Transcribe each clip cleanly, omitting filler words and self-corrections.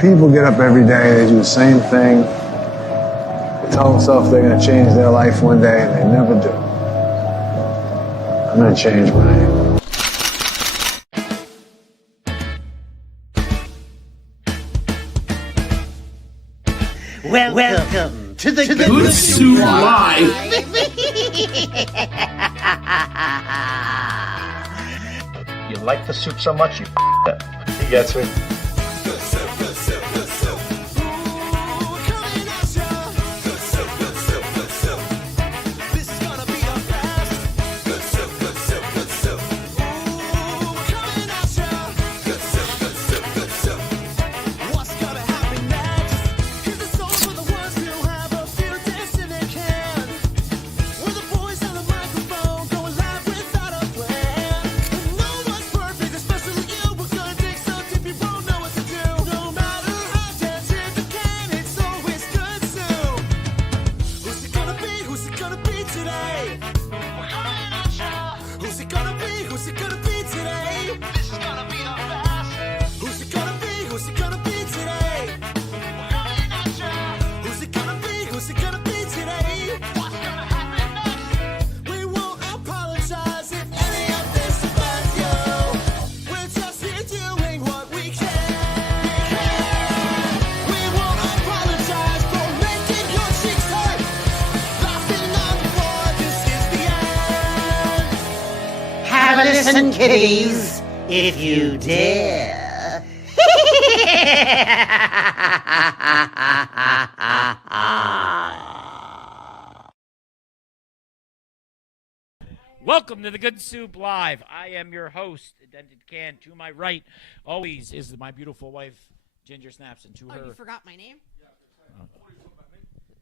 People get up every day, they do the same thing. They tell themselves they're going to change their life one day, and they never do. I'm going to change mine. Welcome to the Good Soup Live. You like the soup so much, you up. He gets me. Listen, kiddies, if you dare. Welcome to the Good Soup Live. I am your host, Dented Can. To my right, always, is my beautiful wife, Ginger Snaps, and to her. Oh, you forgot my name?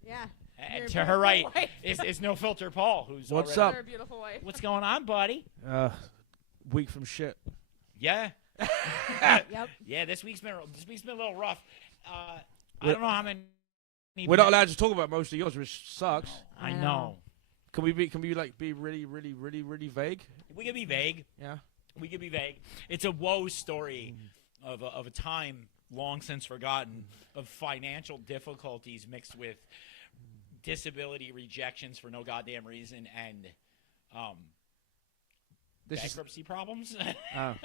Yeah. And to her right is No Filter Paul, who's What's already... up? Beautiful wife. What's going on, buddy? Week from shit. Yeah. Yep. Yeah, this week's been a little rough. I don't know how many. We're not allowed to talk about most of yours, which sucks. I know. Can we be really vague? We could be vague. Yeah. We could be vague. It's a woe story of a time long since forgotten of financial difficulties mixed with disability rejections for no goddamn reason and bankruptcy problems. I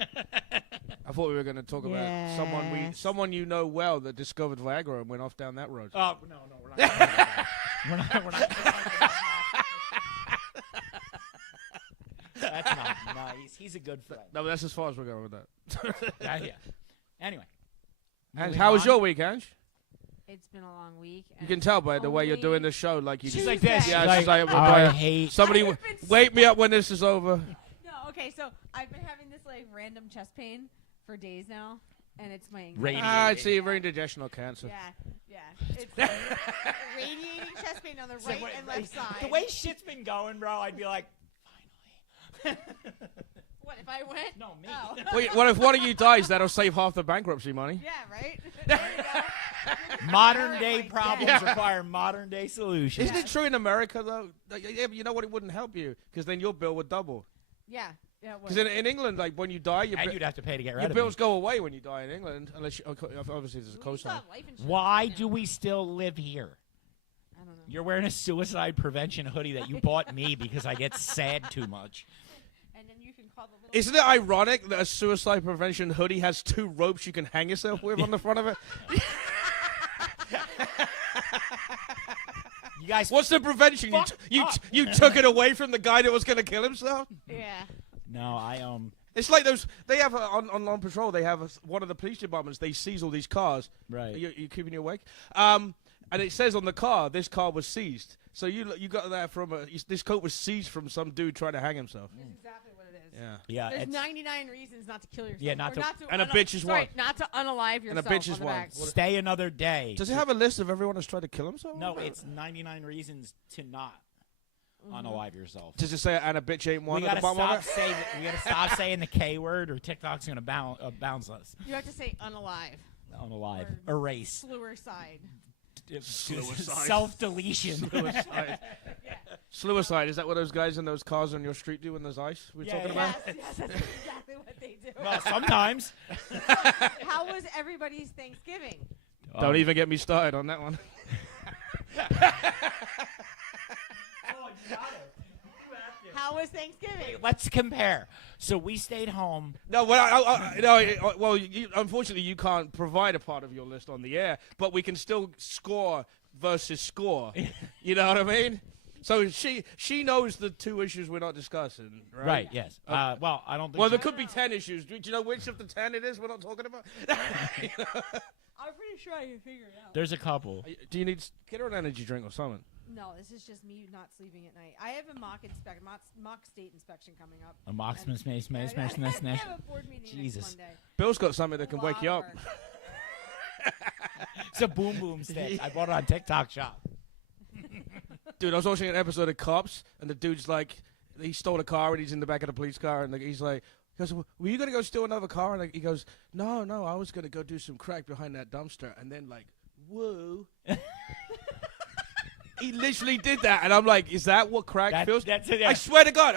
thought we were going to talk about someone you know well that discovered Viagra and went off down that road. Oh no, we're not. We're not. That's not nice. He's a good friend. No, but that's as far as we're going with that. Yeah. Anyway. Ange, how was your week, Ange? It's been a long week. You can tell by the way you're doing the show. Like you She's just, like this. Yeah, she's like I hate. somebody. Wake me up when this is over. No, okay, so I've been having this like random chest pain for days now, and it's my anxiety. Radiating. I'd see indigestional cancer. Yeah. It's radiating chest pain on the right and left side. The way shit's been going, bro, I'd be like, finally. What if I went? No, me. Oh. Wait, what if one of you dies? That'll save half the bankruptcy money. Yeah, right? There you go. Modern day problems require modern day solutions. Isn't it true in America though? Like, yeah, but you know what? It wouldn't help you because then your bill would double. Yeah. Because in England, like when you die, And you'd have to pay to get rid your of bills me. go away when you die in England, unless you, obviously there's a cosign. Why do we still live here? I don't know. You're wearing a suicide prevention hoodie that you bought me because I get sad too much. And then you can call the little. Isn't it ironic that a suicide prevention hoodie has two ropes you can hang yourself with on the front of it? You guys, What's the prevention? You took it away from the guy that was going to kill himself? Yeah. No, It's like those. They have on patrol. They have one of the police departments. They seize all these cars. Right. You keeping you awake? And it says on the car, this car was seized. So you got that from this coat was seized from some dude trying to hang himself. That's exactly what it is. Yeah. yeah. There's 99 reasons not to kill yourself. Yeah, not Or to- and a bitch is one. Not to unalive yourself. And a bitch is on the one. back. Stay another day. Does it have a list of everyone that's tried to kill himself? No, it's 99 reasons to not unalive yourself. Does it say and a bitch ain't one We at the gotta bottom of stop it? saying. We gotta stop saying the K word, or TikTok's gonna bounce us. You have to say unalive. Unalive, Or erase, Slewer side. Suicide. self-deletion. Suicide. Is that what those guys in those cars on your street do when there's ice? We're talking about. Yes, that's exactly what they do. Well, sometimes. How was everybody's Thanksgiving? Don't even get me started on that one. How was Thanksgiving? Let's compare. So we stayed home. No, well, unfortunately, you can't provide a part of your list on the air, but we can still score versus score. You know what I mean? So she knows the two issues we're not discussing, right? Right. Yes. Well, I don't think. Well, there could be 10 issues. Do you know which of the 10 it is we're not talking about? I'm pretty sure I can figure it out. There's a couple. Do you need get her an energy drink or something? No, this is just me not sleeping at night. I have a mock state inspection coming up. A mock And- smash. I have a board meeting Jesus. next Monday. Bill's got something that A can lot wake you of up. work. It's a boom boom stick. I bought it on TikTok Shop. Dude, I was watching an episode of Cops, and the dude's like, he stole a car, and he's in the back of the police car, and he's like, he goes, were you going to go steal another car? And he goes, no, I was going to go do some crack behind that dumpster. And then like, whoa. He literally did that, and I'm like, is that what crack feels? That's it. I swear to God.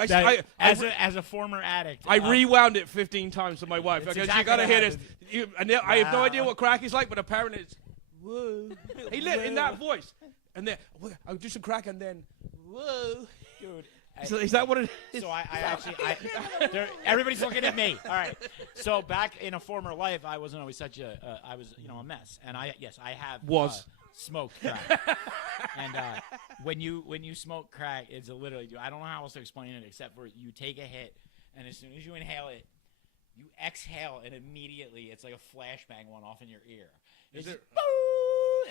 As a former addict, I rewound it 15 times to my wife. It's Because exactly you got to what hear this. happened. I have no idea what crack is like, but apparently it's, whoa. He lit in that voice. And then, I'll do some crack, and then, whoa. dude. So is that what it is? So I actually, everybody's looking at me. All right. So back in a former life, I wasn't always such I was, a mess. And I have smoked crack. And when you smoke crack, it's literally, I don't know how else to explain it except for you take a hit, and as soon as you inhale it, you exhale, and immediately it's like a flashbang going off in your ear. It's Is it- just,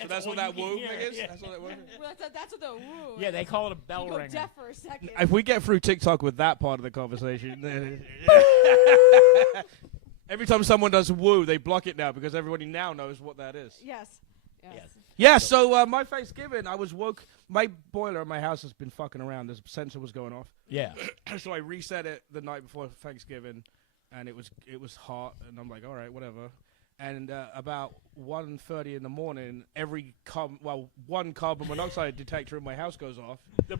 So that's what that woo thing is? Yeah. That's what that woo. Well, that's what the woo. Yeah, they call it a bell You go ringer. deaf for a second. If we get through TikTok with that part of the conversation, then every time someone does woo, they block it now because everybody now knows what that is. Yes. Yes. Yeah, so my Thanksgiving, I was woke. My boiler in my house has been fucking around. The sensor was going off. Yeah. So I reset it the night before Thanksgiving, and it was hot, and I'm like, all right, whatever. And about 1:30 in the morning, one carbon monoxide detector in my house goes off. The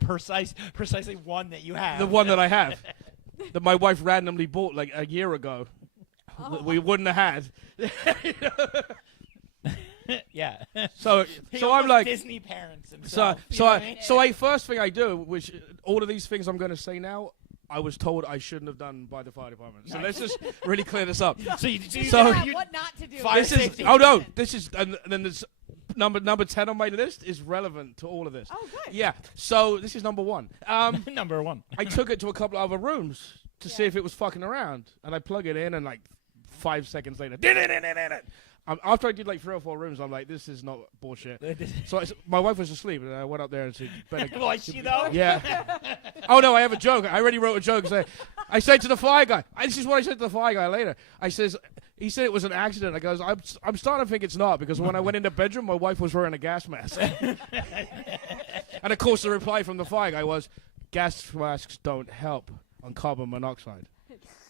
precisely one that you have. The one that I have, that my wife randomly bought like a year ago. We wouldn't have had. Yeah. So So I'm like, Disney parents so himself. first thing I do, which all of these things I'm going to say now, I was told I shouldn't have done by the fire department. So let's just really clear this up. So you What not to do. Fire This is safety. this is and then there's number 10 on my list is relevant to all of this. Oh, good. Yeah. So this is number 1. number one. I took it to a couple of other rooms to see Yeah. if it was fucking around, and I plug it in, and like 5 seconds later, after I did like 3 or 4 rooms, I'm like, this is not bullshit. So my wife was asleep, and I went up there and said, better. Was she though? Yeah. Oh no, I have a joke. I already wrote a joke. I said to the fire guy. This is what I said to the fire guy later. He said it was an accident. I goes, I'm starting to think it's not because when I went in the bedroom, my wife was wearing a gas mask. And of course, the reply from the fire guy was, gas masks don't help on carbon monoxide.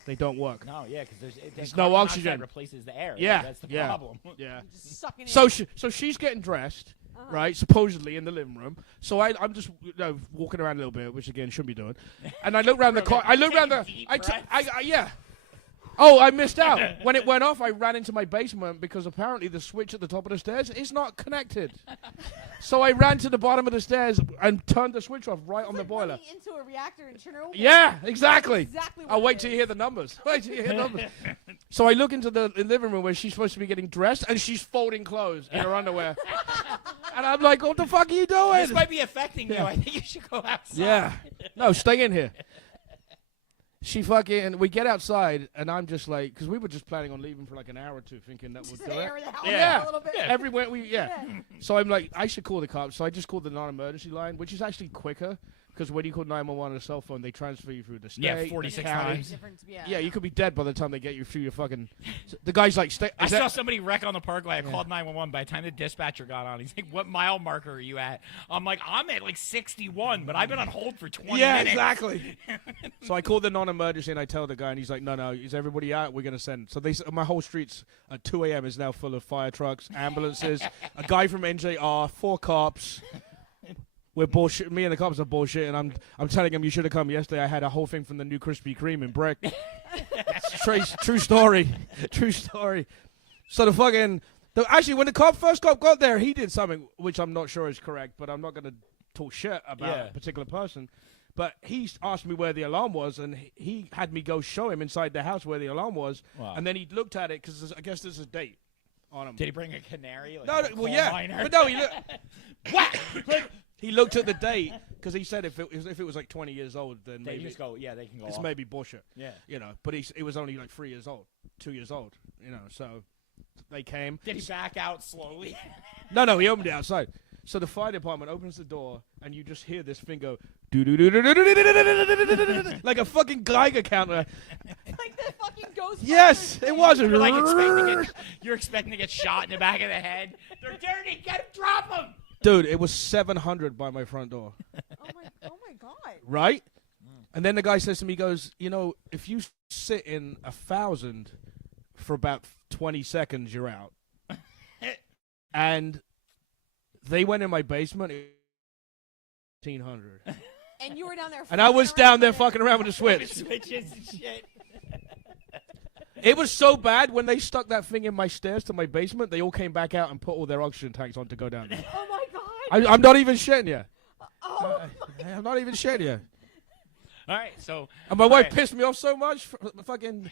They don't work. No, yeah, because There's no oxygen. Replaces the air. Yeah, That's the yeah. problem. Yeah. Just sucking So it. so she's getting dressed, right? Supposedly in the living room. So I'm just walking around a little bit, which again shouldn't be doing. And I look around the car. I look around the. Deep Yeah. Oh, I missed out. When it went off, I ran into my basement because apparently the switch at the top of the stairs is not connected. So I ran to the bottom of the stairs and turned the switch off right on the It's like boiler. running into a reactor in Chernobyl. Yeah, exactly. Exactly what I'll it wait till you is. hear the numbers. Wait till you hear the numbers. So I look into the living room where she's supposed to be getting dressed, and she's folding clothes in her underwear. And I'm like, what the fuck are you doing? This might be affecting you. I think you should go outside. Yeah. No, stay in here. We get outside, and I'm just like, because we were just planning on leaving for like an hour or two, thinking that would Just do air it. the house Yeah. out a little bit. Everywhere So I'm like, I should call the cops. So I just called the non-emergency line, which is actually quicker, because when you call 911 on a cell phone, they transfer you through the state. Yeah, the 46 county. times. Yeah, you could be dead by the time they get you through your fucking. The guy's like, I saw somebody wreck on the parkway. I called 911. By the time the dispatcher got on, he's like, "What mile marker are you at?" I'm like, "I'm at like 61, but I've been on hold for 20 minutes." Exactly. So I called the non-emergency and I tell the guy, and he's like, "No, is everybody out? We're gonna send." So my whole streets at 2 a.m. is now full of fire trucks, ambulances, a guy from NJR, 4 cops. We're bullshit. Me and the cops are bullshit, and I'm telling him you should have come yesterday. I had a whole thing from the new Krispy Kreme in Brick. True story. True story. So the fucking Actually, when the first cop got there, he did something which I'm not sure is correct, but I'm not going to talk shit about a particular person. But he asked me where the alarm was, and he had me go show him inside the house where the alarm was. Wow. And then he looked at it because I guess there's a date on him. Did he bring a canary? Like No, a well, coal yeah, miner? but no, he he looked at the date because he said if it was like 20 years old, then They maybe just go, yeah, they can go it's off. maybe bullshit. Yeah. You know, but it was only like 3 years old, 2 years old. You know, so they came. Did he back out slowly? No, he opened it outside. So the fire department opens the door, and you just hear this thing go like a fucking Geiger counter. Like the fucking ghost. Yes, it was. You're expecting to get shot in the back of the head. They're dirty. Get him, drop him. Dude, it was 700 by my front door. Oh my god. Right? And then the guy says to me, he goes, if you sit in 1,000 for about 20 seconds, you're out. And they went in my basement. 1,500. And you were down there. And I was down there fucking around with the switch. Switches and shit. It was so bad when they stuck that thing in my stairs to my basement, they all came back out and put all their oxygen tanks on to go down there. Oh my god. I'm not even shitting you. Oh. I'm not even shitting you. All right, so. And my wife pissed me off so much. Fucking,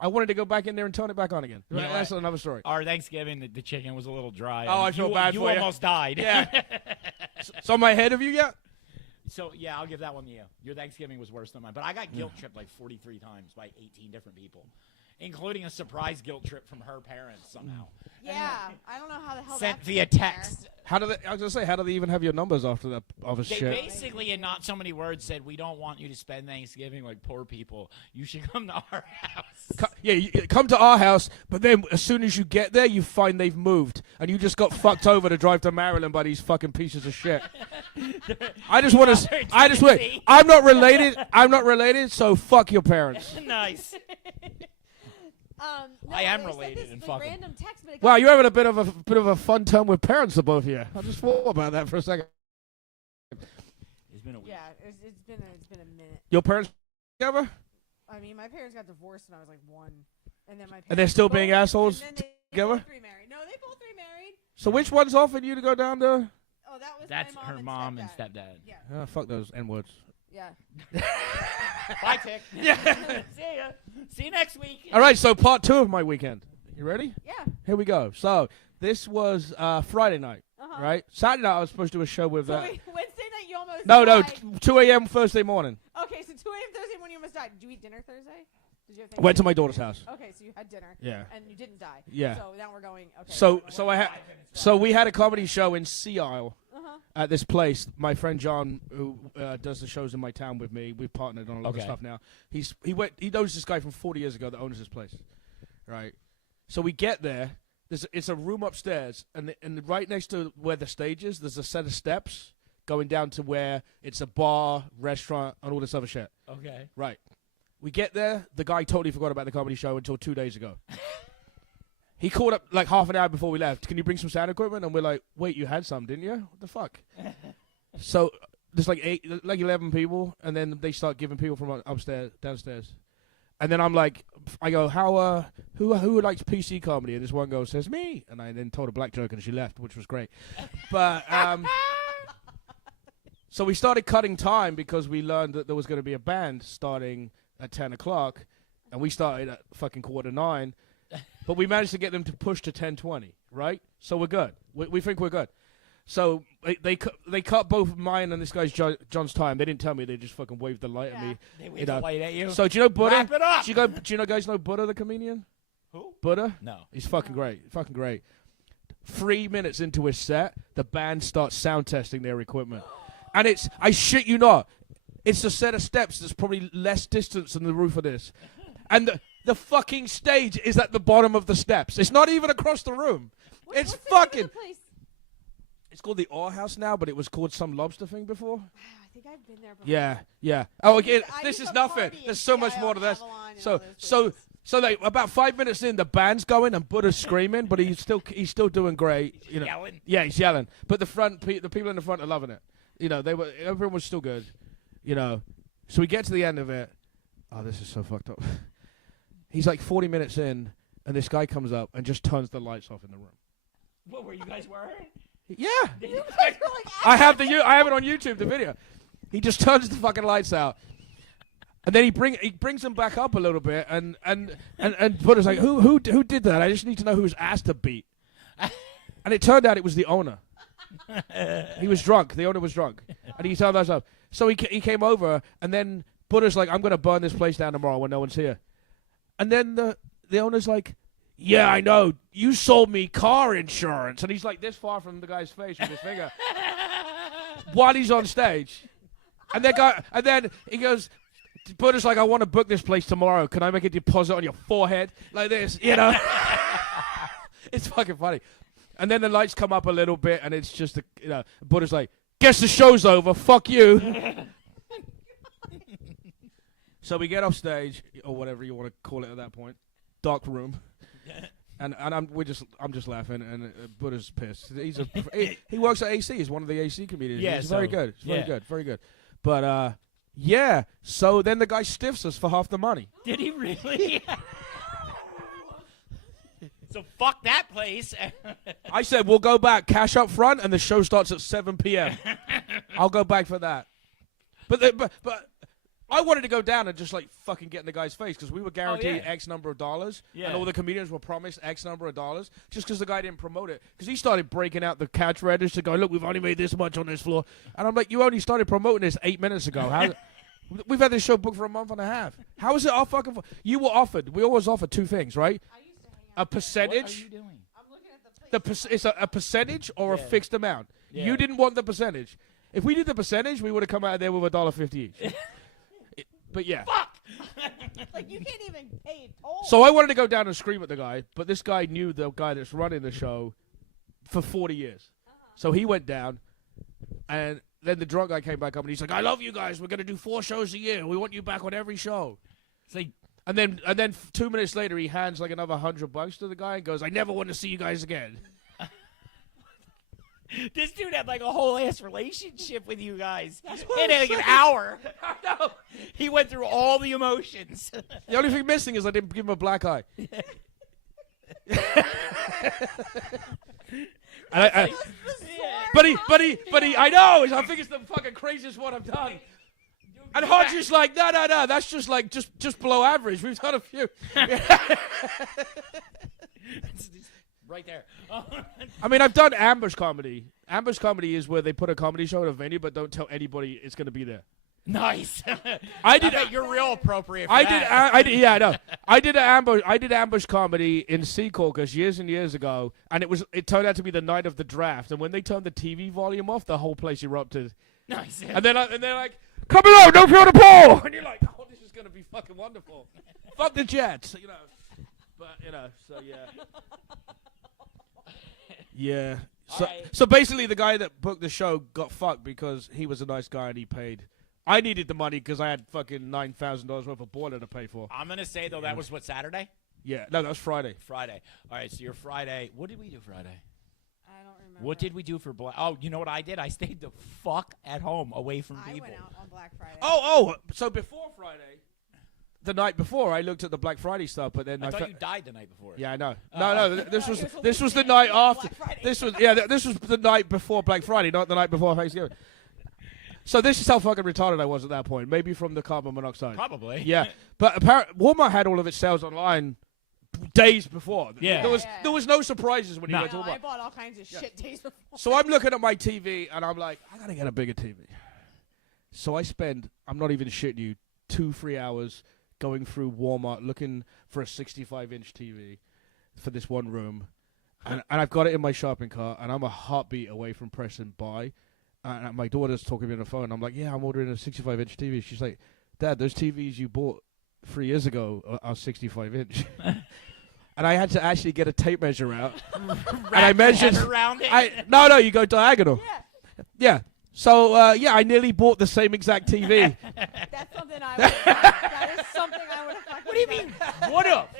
I wanted to go back in there and turn it back on again. You know That's what? another story. Our Thanksgiving, the chicken was a little dry. Oh, and I feel bad you for you. almost died. Yeah. So am I ahead of you yet? So, yeah, I'll give that one to you. Your Thanksgiving was worse than mine. But I got guilt tripped like 43 times by 18 different people, including a surprise guilt trip from her parents somehow. Yeah, I don't know how the hell Sent that's via in there. text. I was gonna say, how do they even have your numbers after that other They shit? basically, in not so many words, said, we don't want you to spend Thanksgiving like poor people. You should come to our house. You come to our house, but then as soon as you get there, you find they've moved, and you just got fucked over to drive to Maryland by these fucking pieces of shit. I just want to. I'm not related. I'm not related. So fuck your parents. Nice. No, I am they sent related this, and like, fuck 'em. random text, but it Wow, got- you're having a bit of a fun time with parents, the both of you. I just thought about that for a second. It's been a week. Yeah, it's been a minute. Your parents together? I mean, my parents got divorced when I was like 1, and then my parents And they're still being both- assholes and then they together? both remarried. No, they both remarried. So which one's offering you to go down to? Oh, that was That's my mom her and mom stepdad. and stepdad. Yeah, Oh, fuck those N-words. yeah. Bye, Tick. Yeah. See ya. See you next week. All right, so part 2 of my weekend. You ready? Yeah. Here we go. So this was Friday night, Uh-huh. right? Saturday night I was supposed to do a show with. So wait, Wednesday night you almost No, died. 2 a.m. Thursday morning. Okay, so 2 a.m. Thursday morning you almost died. Did you eat dinner Thursday? Did you have Went to Thanksgiving? my daughter's house. Okay, so you had dinner. Yeah. And you didn't die. Yeah. So now we're going. Okay. So we had a comedy show in Sea Isle Uh-huh. at this place. My friend John, who does the shows in my town with me, we've partnered on a lot of Okay. stuff now. He knows this guy from 40 years ago that owns this place, right? So we get there. It's a room upstairs, and right next to where the stage is, there's a set of steps going down to where it's a bar, restaurant, and all this other shit. Okay. Right. We get there. The guy totally forgot about the comedy show until 2 days ago. He called up like half an hour before we left. Can you bring some sound equipment? And we're like, wait, you had some, didn't you? What the fuck? So there's like 11 people, and then they start giving people from downstairs. And then I'm like, I go, who likes PC comedy? And this one girl says, me. And I then told a black joke, and she left, which was great. But so we started cutting time because we learned that there was going to be a band starting at 10 o'clock, and we started at fucking 8:45. But we managed to get them to push to 10:20, right? So we're good. We think we're good. So they cut both mine and this guy's John's time. They didn't tell me. They just fucking waved the light at me. They waved the light at you. So do you know Buddha? Wrap it up. Do you guys know Buddha the comedian? Who? Buddha? No. He's fucking great. Fucking great. 3 minutes into his set, the band starts sound testing their equipment. And I shit you not, it's a set of steps that's probably less distance than the roof of this. And the fucking stage is at the bottom of the steps. It's not even across the room. It's What's the name of fucking... the place? It's called the Ore House now, but it was called some lobster thing before. I think I've been there before. Yeah. Oh, again, I this used is to nothing. party There's in so much CIO more to this. Avalon and all So, those so like about 5 minutes in, the band's going and Buddha's screaming, but he's still doing great. You know. Yelling? Yeah, he's yelling. But the people in the front are loving it. You know, everyone was still good. You know, so we get to the end of it. Oh, this is so fucked up. He's like 40 minutes in, and this guy comes up and just turns the lights off in the room. What were you guys wearing? Yeah. I have it on YouTube, the video. He just turns the fucking lights out. And then he brings them back up a little bit and Buddha's like, who did that? I just need to know whose ass to beat. And it turned out it was the owner. He was drunk. The owner was drunk. And he told us up. So he came over, and then Buddha's like, I'm going to burn this place down tomorrow when no one's here. And then the owner's like, yeah, I know. You sold me car insurance. And he's like this far from the guy's face with his finger while he's on stage. And then he goes, Buddha's like, I want to book this place tomorrow. Can I make a deposit on your forehead? Like this, you know? It's fucking funny. And then the lights come up a little bit, and it's just, Buddha's like, guess the show's over. Fuck you. So we get off stage, or whatever you want to call it at that point. Dark room. And I'm just laughing, and Buddha's pissed. He works at AC. He's one of the AC comedians. Yeah, He's very good. Very good. But yeah. So then the guy stiffs us for half the money. Did he really? So fuck that place. I said we'll go back, cash up front, and the show starts at 7 p.m. I'll go back for that. But I wanted to go down and just like fucking get in the guy's face because we were guaranteed X number of dollars, and all the comedians were promised X number of dollars just because the guy didn't promote it. Because he started breaking out the cash register, going, "Look, we've only made this much on this floor," and I'm like, "You only started promoting this 8 minutes ago. How?" We've had this show booked for a month and a half. How is it our fucking? You were offered. We always offer two things, right? A percentage. What are you doing? I'm looking at the It's a percentage or a fixed amount. Yeah. You didn't want the percentage. If we did the percentage, we would have come out of there with $1.50 each. But yeah. like you can't even pay a toll. So I wanted to go down and scream at the guy, but this guy knew the guy that's running the show for 40 years. So he went down, and then the drunk guy came back up, and he's like, "I love you guys. We're gonna do 4 shows a year. We want you back on every show." It's like, And then 2 minutes later, he hands like another $100 to the guy and goes, "I never want to see you guys again." this dude had like a whole ass relationship with you guys in like an hour. I know. He went through all the emotions. The only thing missing is I didn't give him a black eye. But he, I know. I think it's the fucking craziest one I've done. And Hodge's like, no, that's just like, just below average. We've done a few. Right there. I mean, I've done ambush comedy. Ambush comedy is where they put a comedy show at a venue, but don't tell anybody it's going to be there. Nice. I did. bet you're real appropriate for I that. did. Yeah, I know. I did ambush comedy in Secaucus years and years ago, and it turned out to be the night of the draft. And when they turned the TV volume off, the whole place erupted. Nice. And they're like, "Come along, don't feel the ball." And you're like, "Oh, this is gonna be fucking wonderful." Fuck the Jets, you know. But so yeah. Yeah. So basically, the guy that booked the show got fucked because he was a nice guy and he paid. I needed the money because I had fucking $9,000 worth of boiler to pay for. I'm gonna say though that was what, Saturday? Yeah. No, that was Friday. Friday. All right. So your Friday. What did we do Friday? I don't remember. What did we do for Black? Oh, you know what I did? I stayed the fuck at home, away from I people. went out on Black Friday. Oh. So before Friday, the night before, I looked at the Black Friday stuff, but then I thought you died the night before. Yeah, I know. No. This was the night after. This was the night before Black Friday, not the night before Thanksgiving. So this is how fucking retarded I was at that point. Maybe from the carbon monoxide. Probably. Yeah, but apparently Walmart had all of its sales online days before. Yeah. There was no surprises when you went to No, Walmart. I bought all kinds of shit days before. So I'm looking at my TV and I'm like, I gotta get a bigger TV. So I spend, I'm not even shitting you, 2-3 hours going through Walmart looking for a 65-inch TV for this one room. And I've got it in my shopping cart, and I'm a heartbeat away from pressing buy. And my daughter's talking to me on the phone. I'm like, yeah, I'm ordering a 65-inch TV. She's like, Dad, those TVs you bought 3 years ago are 65-inch. And I had to actually get a tape measure out. And I measured. Around it. No, you go diagonal. Yeah. So, I nearly bought the same exact TV. That's something I would have done. That is something I would have fucking What do you mean? What up?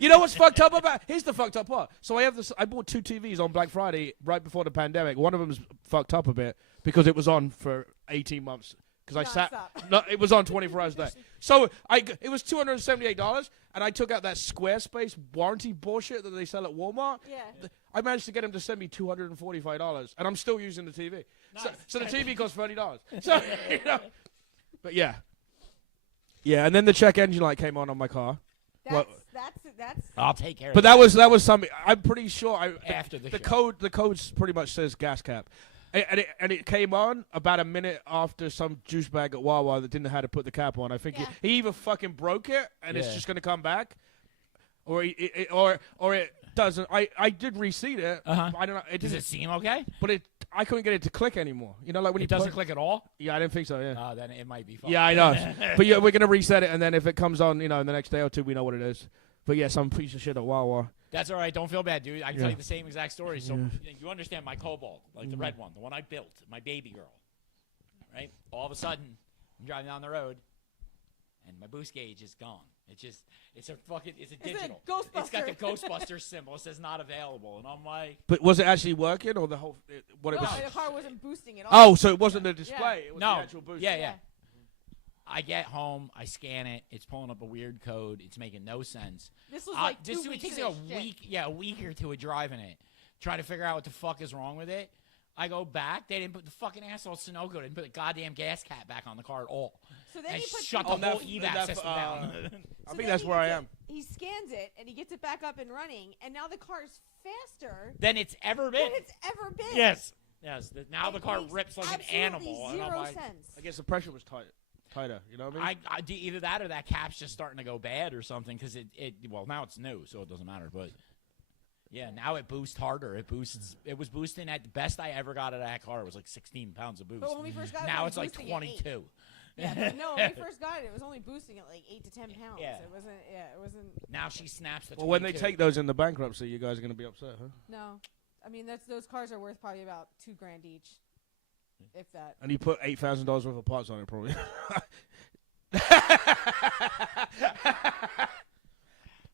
You know what's fucked up about? Here's the fucked up part. So I bought 2 TVs on Black Friday right before the pandemic. One of them's fucked up a bit because it was on for 18 months because I sat. Nonstop. No, it was on 24 hours a day. So it was $278, and I took out that Squarespace warranty bullshit that they sell at Walmart. Yeah. I managed to get him to send me $245, and I'm still using the TV. So the TV costs $30. So you know, but yeah. Yeah, and then the check engine light came on my car. That's. I'll take care of But that was something. I'm pretty sure. After the code, the code pretty much says gas cap, and it came on about a minute after some juice bag at Wawa that didn't know how to put the cap on. I think he either fucking broke it and it's just gonna come back, or it doesn't. I did reseat it. I don't know. Does it seem okay? But I couldn't get it to click anymore. You know, like when It doesn't click at all? Yeah, I didn't think so. Yeah. Then it might be fine. Yeah, I know. But yeah, we're gonna reset it, and then if it comes on, you know, in the next day or two, we know what it is. But yeah, some piece of shit at Wawa. That's all right. Don't feel bad, dude. I can tell you the same exact story. So you understand my Cobalt, like the red one, the one I built, my baby girl. Right? All of a sudden, I'm driving down the road, and my boost gauge is gone. It's a digital. Ghostbuster. It's got the Ghostbuster symbol. It says not available, and I'm like, But was it actually working, or the whole what it No, was? the car wasn't boosting at all. Oh, so it wasn't the display. It was no, the actual boost. yeah. I get home, I scan it. It's pulling up a weird code. It's making no sense. This was like 2 it weeks takes of like this a shit. week, a week or two of driving it, trying to figure out what the fuck is wrong with it. I go back. They didn't put the fucking asshole Sunoco didn't put the goddamn gas cap back on the car at all. So then And he puts shut the the whole evac system down. I think that's where I am. He scans it and he gets it back up and running, and now the car's faster Than it's ever been. than it's ever been. Yes. Now It the car makes rips like an absolutely animal. And I'm Zero like, sense. I guess the pressure was tighter. You know what I mean? I do either that or that cap's just starting to go bad or something because well now it's new so it doesn't matter, but yeah, now it boosts harder. It was boosting at the best I ever got out of that car. It was like 16 pounds of boost. But when we first got it, Now it it's was like boosting at 22. Yeah, but no, when we first got it, it was only boosting at like 8 to 10 pounds. Yeah. It wasn't. Yeah, it wasn't. Now she snaps the 22. Well, when they take those into bankruptcy, you guys are going to be upset, huh? No, I mean those cars are worth probably about $2,000 each, if that. And you put $8,000 worth of parts on it, probably.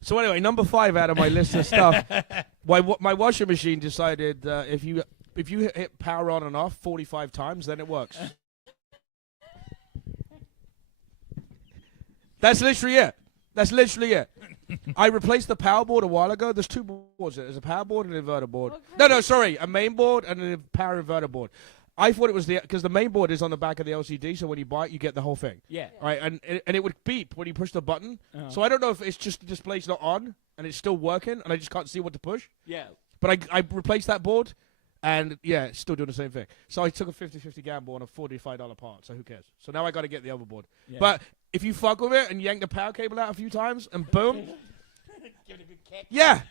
So anyway, number 5 out of my list of stuff. My washing machine decided if you hit power on and off 45 times, then it works. That's literally it. I replaced the power board a while ago. There's 2 boards. There's a power board and an inverter board. No, sorry, a main board and a power inverter board. I thought it was because the main board is on the back of the LCD, so when you buy it, you get the whole thing. Yeah. Right, and it would beep when you push the button. So I don't know if it's just the display's not on and it's still working, and I just can't see what to push. Yeah. But I replaced that board, and yeah, it's still doing the same thing. So I took a 50-50 gamble on a $45 part, so who cares? So now I got to get the other board. Yeah. But if you fuck with it and yank the power cable out a few times, and boom, Give it a good kick. yeah.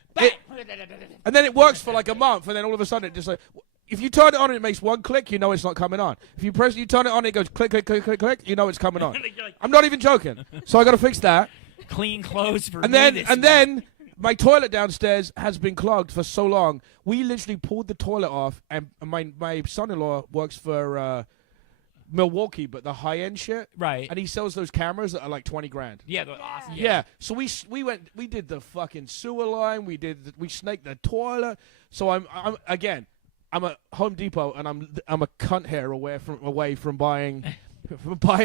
And then it works for like a month, and then all of a sudden it just like... If you turn it on and it makes one click, you know it's not coming on. If you turn it on and it goes click, click, click, click, click, you know it's coming on. I'm not even joking. So I got to fix that. Clean clothes for And me then this and week. then my toilet downstairs has been clogged for so long. We literally pulled the toilet off, and my son-in-law works for Milwaukee, but the high-end shit. Right. And he sells those cameras that are like $20,000. Yeah, the awesome. Yeah. So we did the fucking sewer line. We snaked the toilet. So I'm at Home Depot and I'm a cunt hair away from buying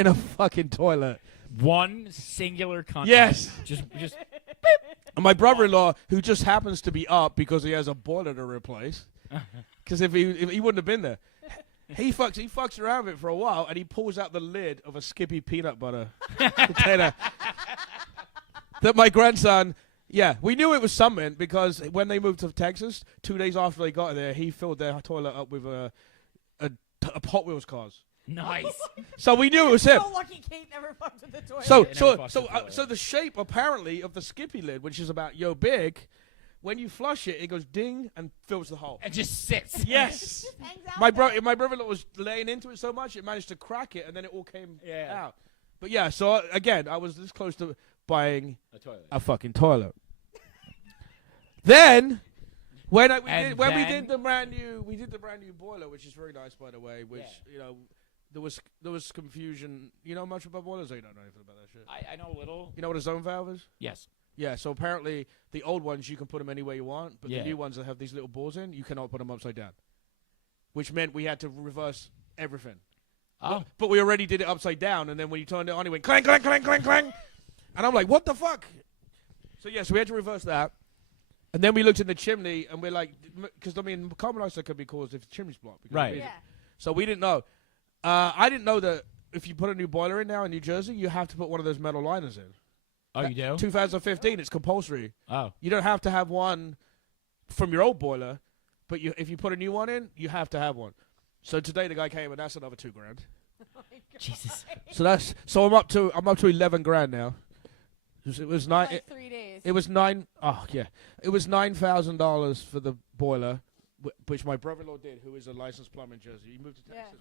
a fucking toilet. One singular country. Yes. Just And my brother-in-law, who just happens to be up because he has a boiler to replace, because if he wouldn't have been there, he fucks around with it for a while, and he pulls out the lid of a Skippy peanut butter container that my grandson. Yeah, we knew it was something because when they moved to Texas, 2 days after they got there, he filled their toilet up with a Hot Wheels cars. nice. So we knew it was him. So lucky Kate never fucked with the toilet. So the shape apparently of the Skippy lid, which is about big, when you flush it, it goes ding and fills the hole. And just sits. Yes. Just hangs out My there. brother-in-law was laying into it so much it managed to crack it, and then it all came Yeah. out. But yeah, so again, I was this close to buying A toilet. a fucking toilet. Then, we And did the brand new boiler, which is very nice, by the way. Which there was confusion. You know much about boilers? Or you don't know anything about that shit. I know a little. You know what a zone valve is? Yes. Yeah. So apparently, the old ones you can put them anywhere you want, but Yeah. the new ones that have these little balls in, you cannot put them upside down. Which meant we had to reverse everything. Oh. But we already did it upside down, and then when you turned it on, it went clang, clang, clang, clang, clang. And I'm like, what the fuck? So, yeah, so we had to reverse that. And then we looked in the chimney, and we're like, because, I mean, carbon monoxide could be caused if the chimney's blocked. because Right. of Yeah. it. So we didn't know. I didn't know that if you put a new boiler in now in New Jersey, you have to put one of those metal liners in. Oh, you do? 2015, it's compulsory. Oh. You don't have to have one from your old boiler, but if you put a new one in, you have to have one. So today the guy came, and that's another $2,000. Jesus. So I'm up to 11 grand now. It was nine. Like 3 days. It was nine. Oh yeah, it was $9,000 for the boiler, which my brother-in-law did, who is a licensed plumber in Jersey. He moved to Texas,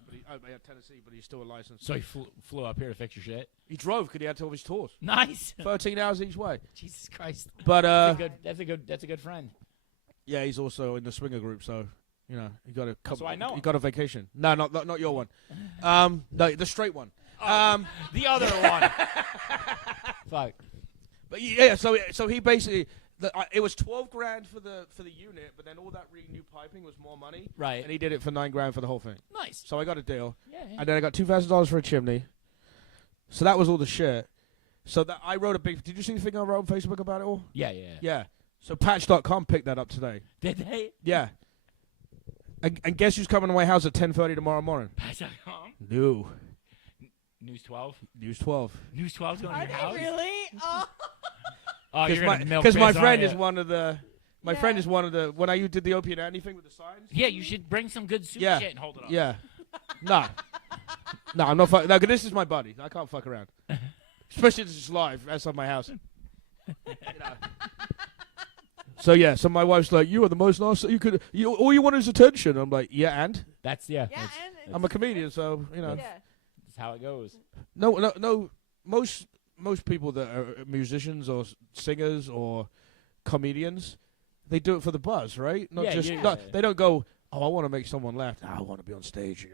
Tennessee, but he's still a licensed. So he flew up here to fix your shit? He drove because he had to all his tours. Nice. 13 hours each way. Jesus Christ. But That's a good friend. yeah, he's also in the swinger group, so you know he got a couple. So I know He him. got a vacation. No, not your one. No, the straight one. The other one. Fuck. But yeah, so he basically it was 12 grand for the unit, but then all that new piping was more money. Right. And he did it for $9 grand for the whole thing. Nice. So I got a deal. Yeah. And then I got $2,000 for a chimney. So that was all the shit. So that I wrote a big. Did you see the thing I wrote on Facebook about it all? Yeah. Yeah. So Patch.com picked that up today. Did they? Yeah. And guess who's coming to my house at 10:30 tomorrow morning? Patch.com? No. News 12? News 12. News 12's going to Are your they house? really? Oh. Oh, you're going to milk Because my this, friend aren't is you? one of the. My friend is one of the. When I did the Opie and Annie thing with the signs. Yeah, you should bring some good soup Yeah. shit and hold it up. Yeah. No. No, I'm not fucking. No, 'cause this is my buddy. I can't fuck around. Especially if this is live outside my house. You know. So yeah, so my wife's like, "You are the most nice. All you want is attention." I'm like, "Yeah, and That's Yeah, and I'm a comedian, so you know." yeah. That's how it goes. No. Most people that are musicians or singers or comedians, they do it for the buzz, right? They don't go, "Oh, I want to make someone laugh. I want to be on stage."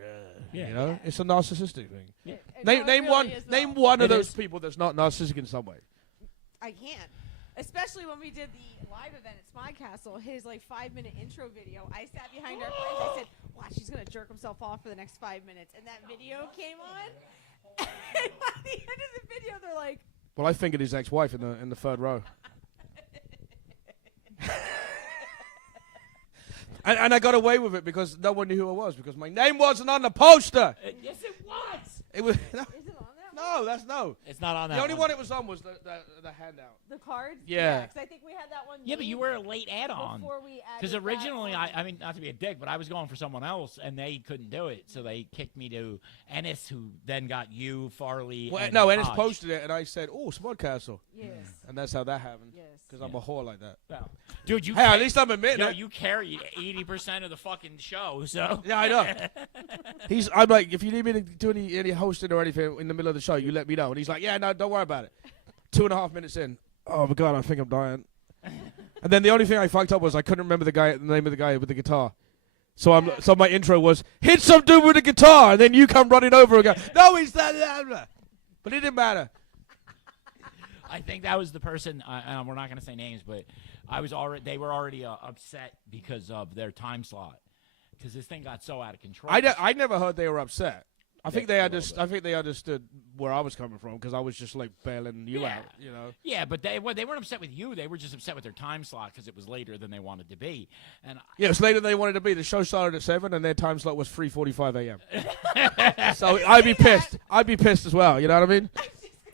Yeah. You know, it's a narcissistic thing. No, Name it name really one. is, though. Name one of It those is. people that's not narcissistic in some way. I can't. Especially when we did the live event at Smod Castle, his like 5-minute intro video. I sat behind our friends. I said, "Watch, he's gonna jerk himself off for the next 5 minutes." And that video came on. And by the end of the video, they're like, Well, I fingered his ex-wife in the third row. And I got away with it because no one knew who I was because my name wasn't on the poster. Yes, it was. It was "Is it on that one?" no, that's no. It's not on that The only one it was on was the handout. The cards? Yeah. Because I think we had that one. Yeah, but you made were a late add-on. before we added Because that originally, on. I mean, not to be a dick, but I was going for someone else, and they couldn't do it, so they kicked me to Ennis, who then got you, Farley, Well, and no, Ennis Hodge. posted it, and I said, "Oh, Smod Castle," Yes. and that's how that happened. Yes. Because I'm a whore like that. Well, dude, you Hey, at least I'm admitting yo, it. you carried 80% of the fucking show, so Yeah, I know. I'm like, if you need me to do any hosting or anything in the middle of the show, you let me know. And he's like, "Yeah, no, don't worry about it." 2.5 minutes in, oh my god, I think I'm dying. And then the only thing I fucked up was I couldn't remember the name of the guy with the guitar. So my intro was, "Hit some dude with a guitar," and then you come running over and go, "No, he's that." Blah, blah." But it didn't matter. I think that was the person. We're not going to say names, but they were already upset because of their time slot, because this thing got so out of control. I never heard they were upset. I think they a little understood. I think they understood where I was coming from because I was just like bailing you Yeah. out, you know. Yeah, but they weren't upset with you. They were just upset with their time slot because it was later than they wanted to be. And Yeah, it was later than they wanted to be. The show started at 7, and their time slot was 3:45 a.m. So I'd be pissed. I'd be pissed as well. You know what I mean?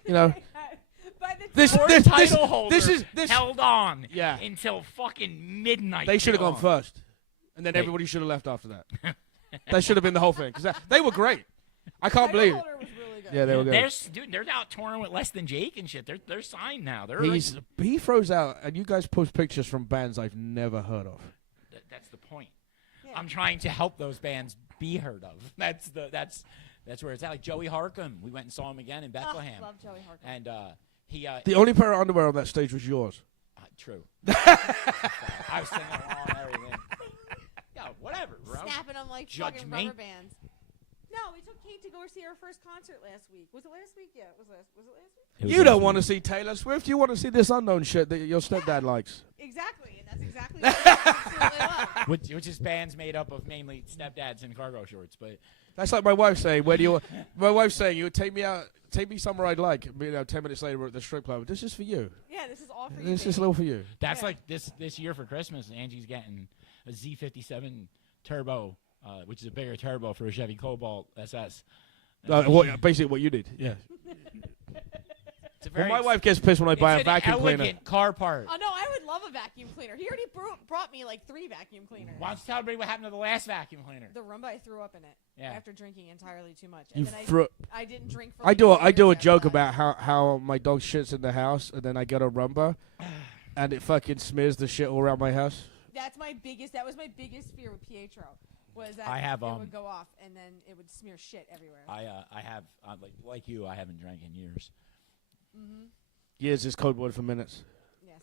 You know. By the This- time- Your this- title holder this- held on Yeah. until fucking midnight. They should have to gone go on. first, and then everybody should have left after that. That should have been the whole thing because they were great. I can't title believe it. holder was really good. Yeah, they were They're good. dude, they're out touring with Less Than Jake and shit. They're signed now. They're He throws out, and you guys post pictures from bands I've never heard of. that's the point. Yeah. I'm trying to help those bands be heard of. That's where it's at. Like Joey Harcum, we went and saw him again in Oh, Bethlehem, love Joey Harkin. and he The only pair of underwear on that stage was yours. true. I was singing along and everything. Yeah, whatever, bro. Snapping them like Judge fucking me. rubber bands. No, we took Kate to go see her first concert last week. Was it last week? Yeah, was it last week? You don't want to see Taylor Swift. You want to see this unknown shit that your stepdad likes. Exactly, and that's exactly what I absolutely love. Which is bands made up of mainly stepdads in cargo shorts, but That's like my wife saying, my wife's saying, you would take me out, take me somewhere I'd like. 10 minutes later, we're at the strip club. This is for you. Yeah, this is all for you. This is baby. a little for you. That's Yeah. like this year for Christmas. Angie's getting a Z57 turbo, which is a bigger turbo for a Chevy Cobalt SS. Basically what you did. Yeah. It's a Well, very my wife gets pissed when I buy a it's vacuum an cleaner. elegant car part. Oh no, I would love a vacuum cleaner. He already brought me like 3 vacuum cleaners. Why don't you tell everybody what happened to the last vacuum cleaner? The Roomba, I threw up in it Yeah. after drinking entirely too much. You And then threw. I didn't drink for I like do 2 I do a years joke after that. about how my dog shits in the house and then I get a rumba, and it fucking smears the shit all around my house. That was my biggest fear with Pietro. Was that I have, it would go off and then it would smear shit everywhere. I have like you. I haven't drank in years. Years is code word for minutes. Yes.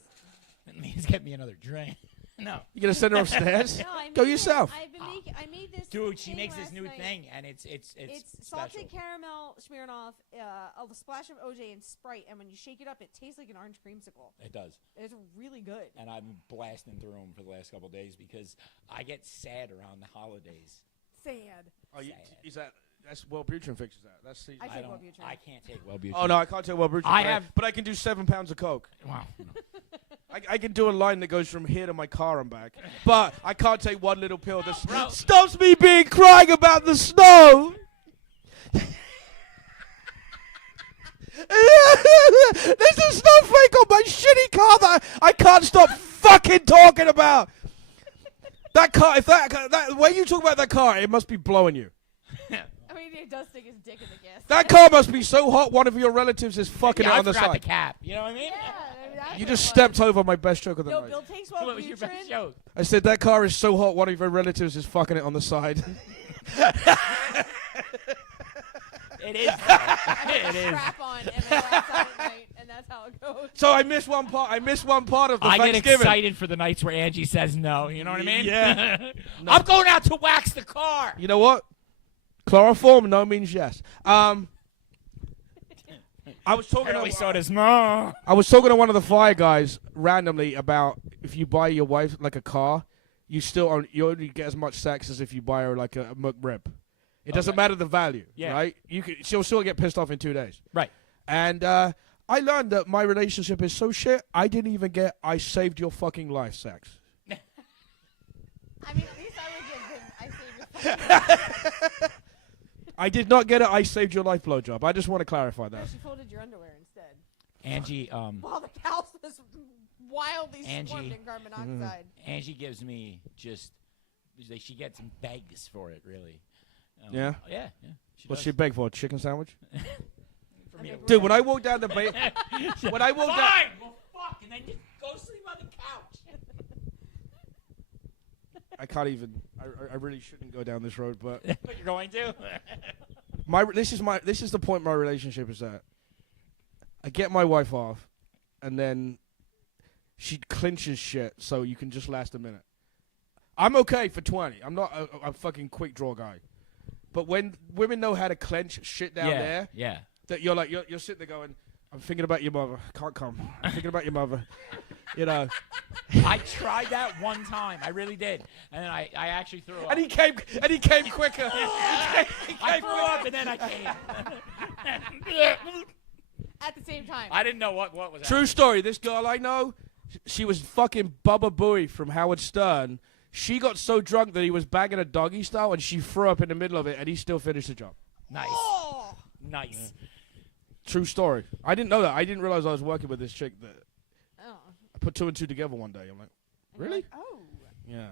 It means get me another drink. No, You gonna send her upstairs? No, I Go made it. yourself. I made this. dude, she thing makes this last new night. thing, and it's It's special. salted caramel Smirnoff, a splash of OJ and Sprite, and when you shake it up, it tastes like an orange creamsicle. It does, It's really good. and I've been blasting through them for the last couple of days because I get sad around the holidays. Sad. Oh, Sad. is that's Wellbutrin fixes that? That's the. I take don't. Wellbutrin. I can't take Wellbutrin. Oh no, I can't take Wellbutrin. I have- but I can do 7 pounds of coke. Wow. I can do a line that goes from here to my car and back, but I can't take one little pill that Bro. stops me being crying about the snow. There's a snowflake on my shitty car that I can't stop fucking talking about. That car, if that when you talk about that car, it must be blowing you. I mean, it does stick his dick in the gas. That car must be so hot. One of your relatives is fucking Yeah, it I on the forgot side. the cap. You know what I mean? Yeah, I mean, that's You what just it stepped was. over my best joke of the No, night. Bill takes What was your best Wellbutrin. joke? I said that car is so hot. One of your relatives is fucking it on the side. It is. I It is. strap on and I go outside at night, and that's how it goes. So I missed one part. I missed one part of the I get Thanksgiving. excited for the nights where Angie says no. You know what I mean? Yeah. I'm going out to wax the car. You know what? Chloroform no means yes. I was talking. Apparently, To, so does no. I was talking to one of the fire guys randomly about if you buy your wife like a car, you only get as much sex as if you buy her like a McRib. It doesn't matter the value, Yeah. right? She'll still get pissed off in 2 days. Right. And I learned that my relationship is so shit. I didn't even get "I saved your fucking life" sex. I mean, at least I would give him. I saved your I did not get "I saved your life" blowjob. I just want to clarify No, that. she folded your underwear instead. Angie, While the house was wildly Angie. swarmed in carbon monoxide. Angie gives me just. She gets begs for it, really. Yeah? Yeah. What's does. she beg for? A chicken sandwich? For me to- Dude, when I walk down the when I walk down, Fine. Well, fuck, and then just go sleep on the couch. I can't even. I really shouldn't go down this road, but But you're going to. this is the point my relationship is at. I get my wife off, and then she clinches shit, so you can just last a minute. I'm okay for 20. I'm not a fucking quick draw guy, but when women know how to clench shit down there, Yeah. that you're like you're sitting there going, I'm thinking about your mother. Can't come. I'm thinking about your mother. You know. I tried that one time. I really did, and then I actually threw up. And he came quicker. I threw up, and then I came. At the same time. I didn't know what was. True story. This girl I know, she was fucking Bubba Booey from Howard Stern. She got so drunk that he was bagging a doggy style, and she threw up in the middle of it, and he still finished the job. Nice. Oh! Nice. True story. I didn't know that. I didn't realize I was working with this chick that Oh. I put 2 and 2 together one day. I'm like, And you're really? like, oh. Yeah.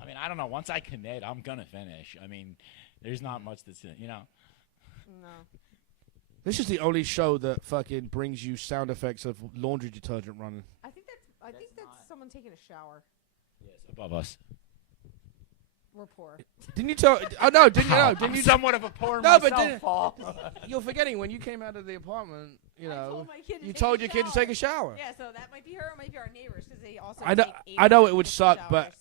I mean, I don't know. Once I commit, I'm gonna finish. I mean, there's not much that's No. This is the only show that fucking brings you sound effects of laundry detergent running. I think that's someone taking a shower. Yes, above us. We're poor. Didn't you tell? Oh no! Didn't you know? I'm Didn't you? somewhat of a poor No, but myself, didn't- Paul. You're forgetting when you came out of the apartment. You I know, told my kid to you take told a your kid to take a shower. Yeah, so that might be her. It might be our neighbors because they also. I know. take 8 I know it would different suck, but showers.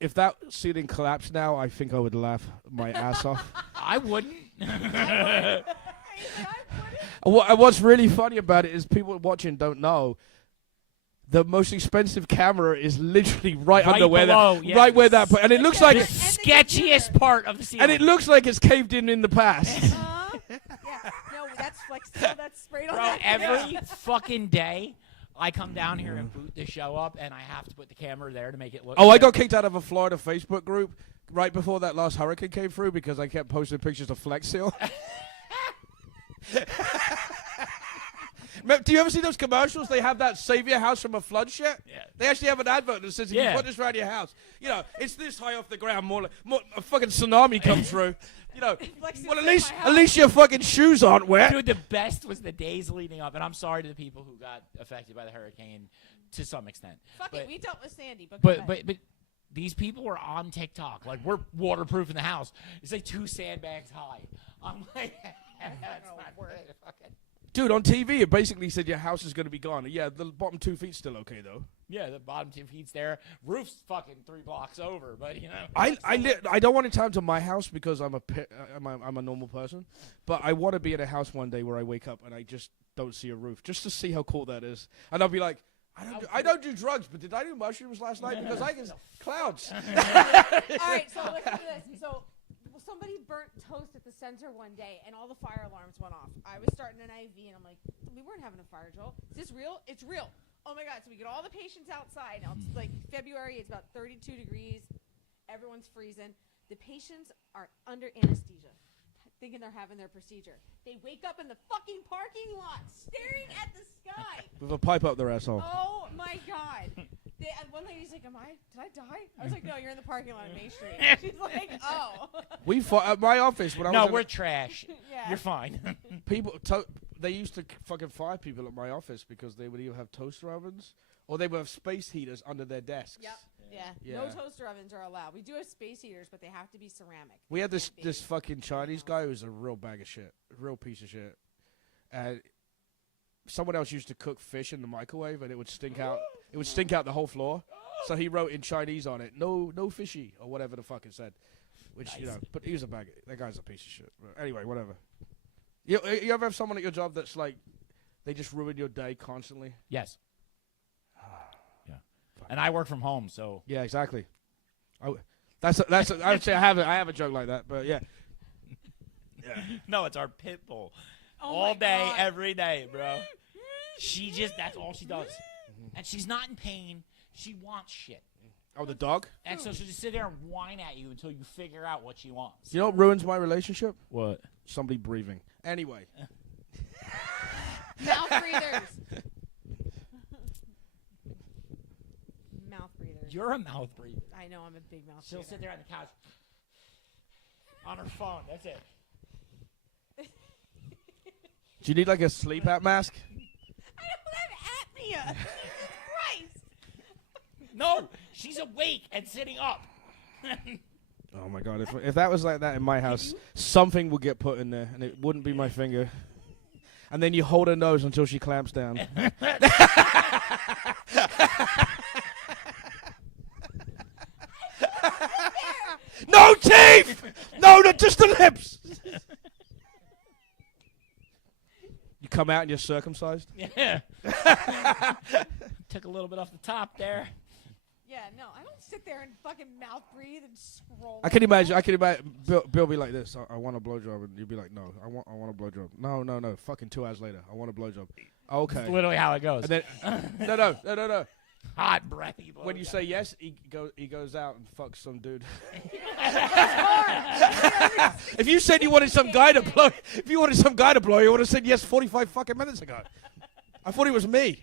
if that ceiling collapsed now, I think I would laugh my ass off. I wouldn't. I wouldn't. What's really funny about it is people watching don't know. the most expensive camera is literally right Right under where below, that, yeah. right where that, and it looks like, The And the sketchiest computer. part of the ceiling. and it looks like it's caved in the past. Yeah, no, that's flexible. That's sprayed on Bro, that. every fucking day, I come down here and boot the show up, and I have to put the camera there to make it look. Oh, I good. got kicked out of a Florida Facebook group right before that last hurricane came through because I kept posting pictures of Flex Seal. Do you ever see those commercials? They have that save your house from a flood shit. Yeah. They actually have an advert that says if Yeah. you put this around your house, you know, it's this high off the ground, more a fucking tsunami comes through. You know, Flex Seal well at saved least my at house. least your fucking shoes aren't wet. Dude, the best was the days leading up, and I'm sorry to the people who got affected by the hurricane to some extent. Fuck but, it, we dealt with Sandy, but go ahead. but these people were on TikTok. Like, we're waterproofing the house. It's like 2 sandbags high. I'm like, that's not good. Fucking. Dude, on TV it basically said your house is going to be gone. Yeah, the bottom 2 feet's still okay though. Yeah, the bottom 2 feet's there. Roof's fucking 3 blocks over, but you know. I don't want it time to my house because I'm a normal person, but I want to be in a house one day where I wake up and I just don't see a roof, just to see how cool that is, and I'll be like, I don't do drugs, but did I do mushrooms last night? Because I can clouds. All right, so listen to this. So somebody burnt toast at the center one day, and all the fire alarms went off. I was starting an IV, and I'm like, we weren't having a fire drill. Is this real? It's real. Oh, my God. So we get all the patients outside. Now, it's like February. It's about 32 degrees. Everyone's freezing. The patients are under anesthesia, thinking they're having their procedure. They wake up in the fucking parking lot, staring at the sky. With a pipe up their asshole. Oh, my God. One lady's like, did I die? I was like, no, you're in the parking lot on Main Street. She's like, oh. We fought at my office when I No, was in we're trash. Yeah. You're fine. they used to fucking fire people at my office because they would either have toaster ovens or they would have space heaters under their desks. Yep. Yeah. No toaster ovens are allowed. We do have space heaters, but they have to be ceramic. We had They this can't be- fucking Chinese guy who was a real bag of shit, a real piece of shit. And someone else used to cook fish in the microwave, and it would stink out. It would stink out the whole floor. So he wrote in Chinese on it, "No fishy" or whatever the fuck it said. Which you know, but he was a bag. That guy's a piece of shit. But anyway, whatever. You ever have someone at your job that's like, they just ruin your day constantly? Yes. Yeah. And I work from home, so. Yeah, exactly. I would say I have a joke like that, but yeah. No, it's our pit bull. Oh All my day, God. every day, bro. That's all she does. And she's not in pain. She wants shit. Oh, the dog? And so she'll just sit there and whine at you until you figure out what she wants. You know what ruins my relationship? What? Somebody breathing. Anyway. Mouth breathers. Mouth breathers. You're a mouth breather. I know I'm a big mouth She'll breather. sit there on the couch on her phone. That's it. Do you need like a sleep app mask? I don't have apnea. Jesus Christ. No, she's awake and sitting up. Oh my god! If that was like that in my house, something would get put in there, and it wouldn't be my finger. And then you hold her nose until she clamps down. No teeth! No, not just the lips. You come out and you're circumcised. Yeah. Took a little bit off the top there. Yeah, no, I don't sit there and fucking mouth breathe and scroll. I can imagine. Bill be like this. I want a blowjob, and you'd be like, no, I want a blowjob. No. Fucking 2 hours later, I want a blowjob. Okay. That's literally how it goes. And then no. Hot breathy blowjob. When you say yes, he goes out and fucks some dude. If you said you wanted some guy to blow, you would have said yes 45 fucking minutes ago. I thought it was me.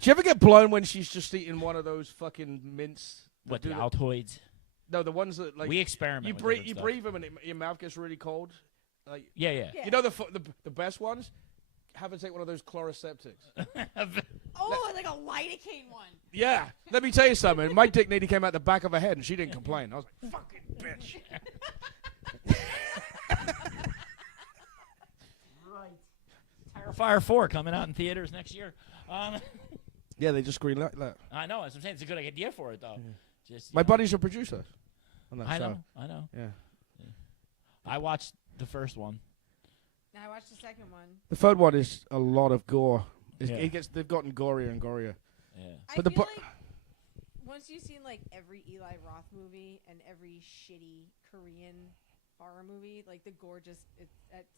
Do you ever get blown when she's just eating one of those fucking mints? What, the do that- Altoids? No, the ones that like We experiment You with breathe, different you stuff. breathe them, and your mouth gets really cold. Like Yeah. Yeah. you know the best ones. Have to take one of those chloroseptics. Oh, like a lidocaine one. Yeah. Let me tell you something. My dick nearly came out the back of her head, and she didn't complain. I was like, fucking bitch. Terrifier 4 coming out in theaters next year. Yeah, they just greenlit that. I know. That's what I'm saying. It's a good idea for it, though. Just My buddy's a producer on that I show. know. I know. Yeah. I watched the first one. I watched the second one. The third one is a lot of gore. Yeah. They've gotten gorier and gorier. Yeah. But I the feel bu- like once you've seen like every Eli Roth movie and every shitty Korean horror movie, like the gore just it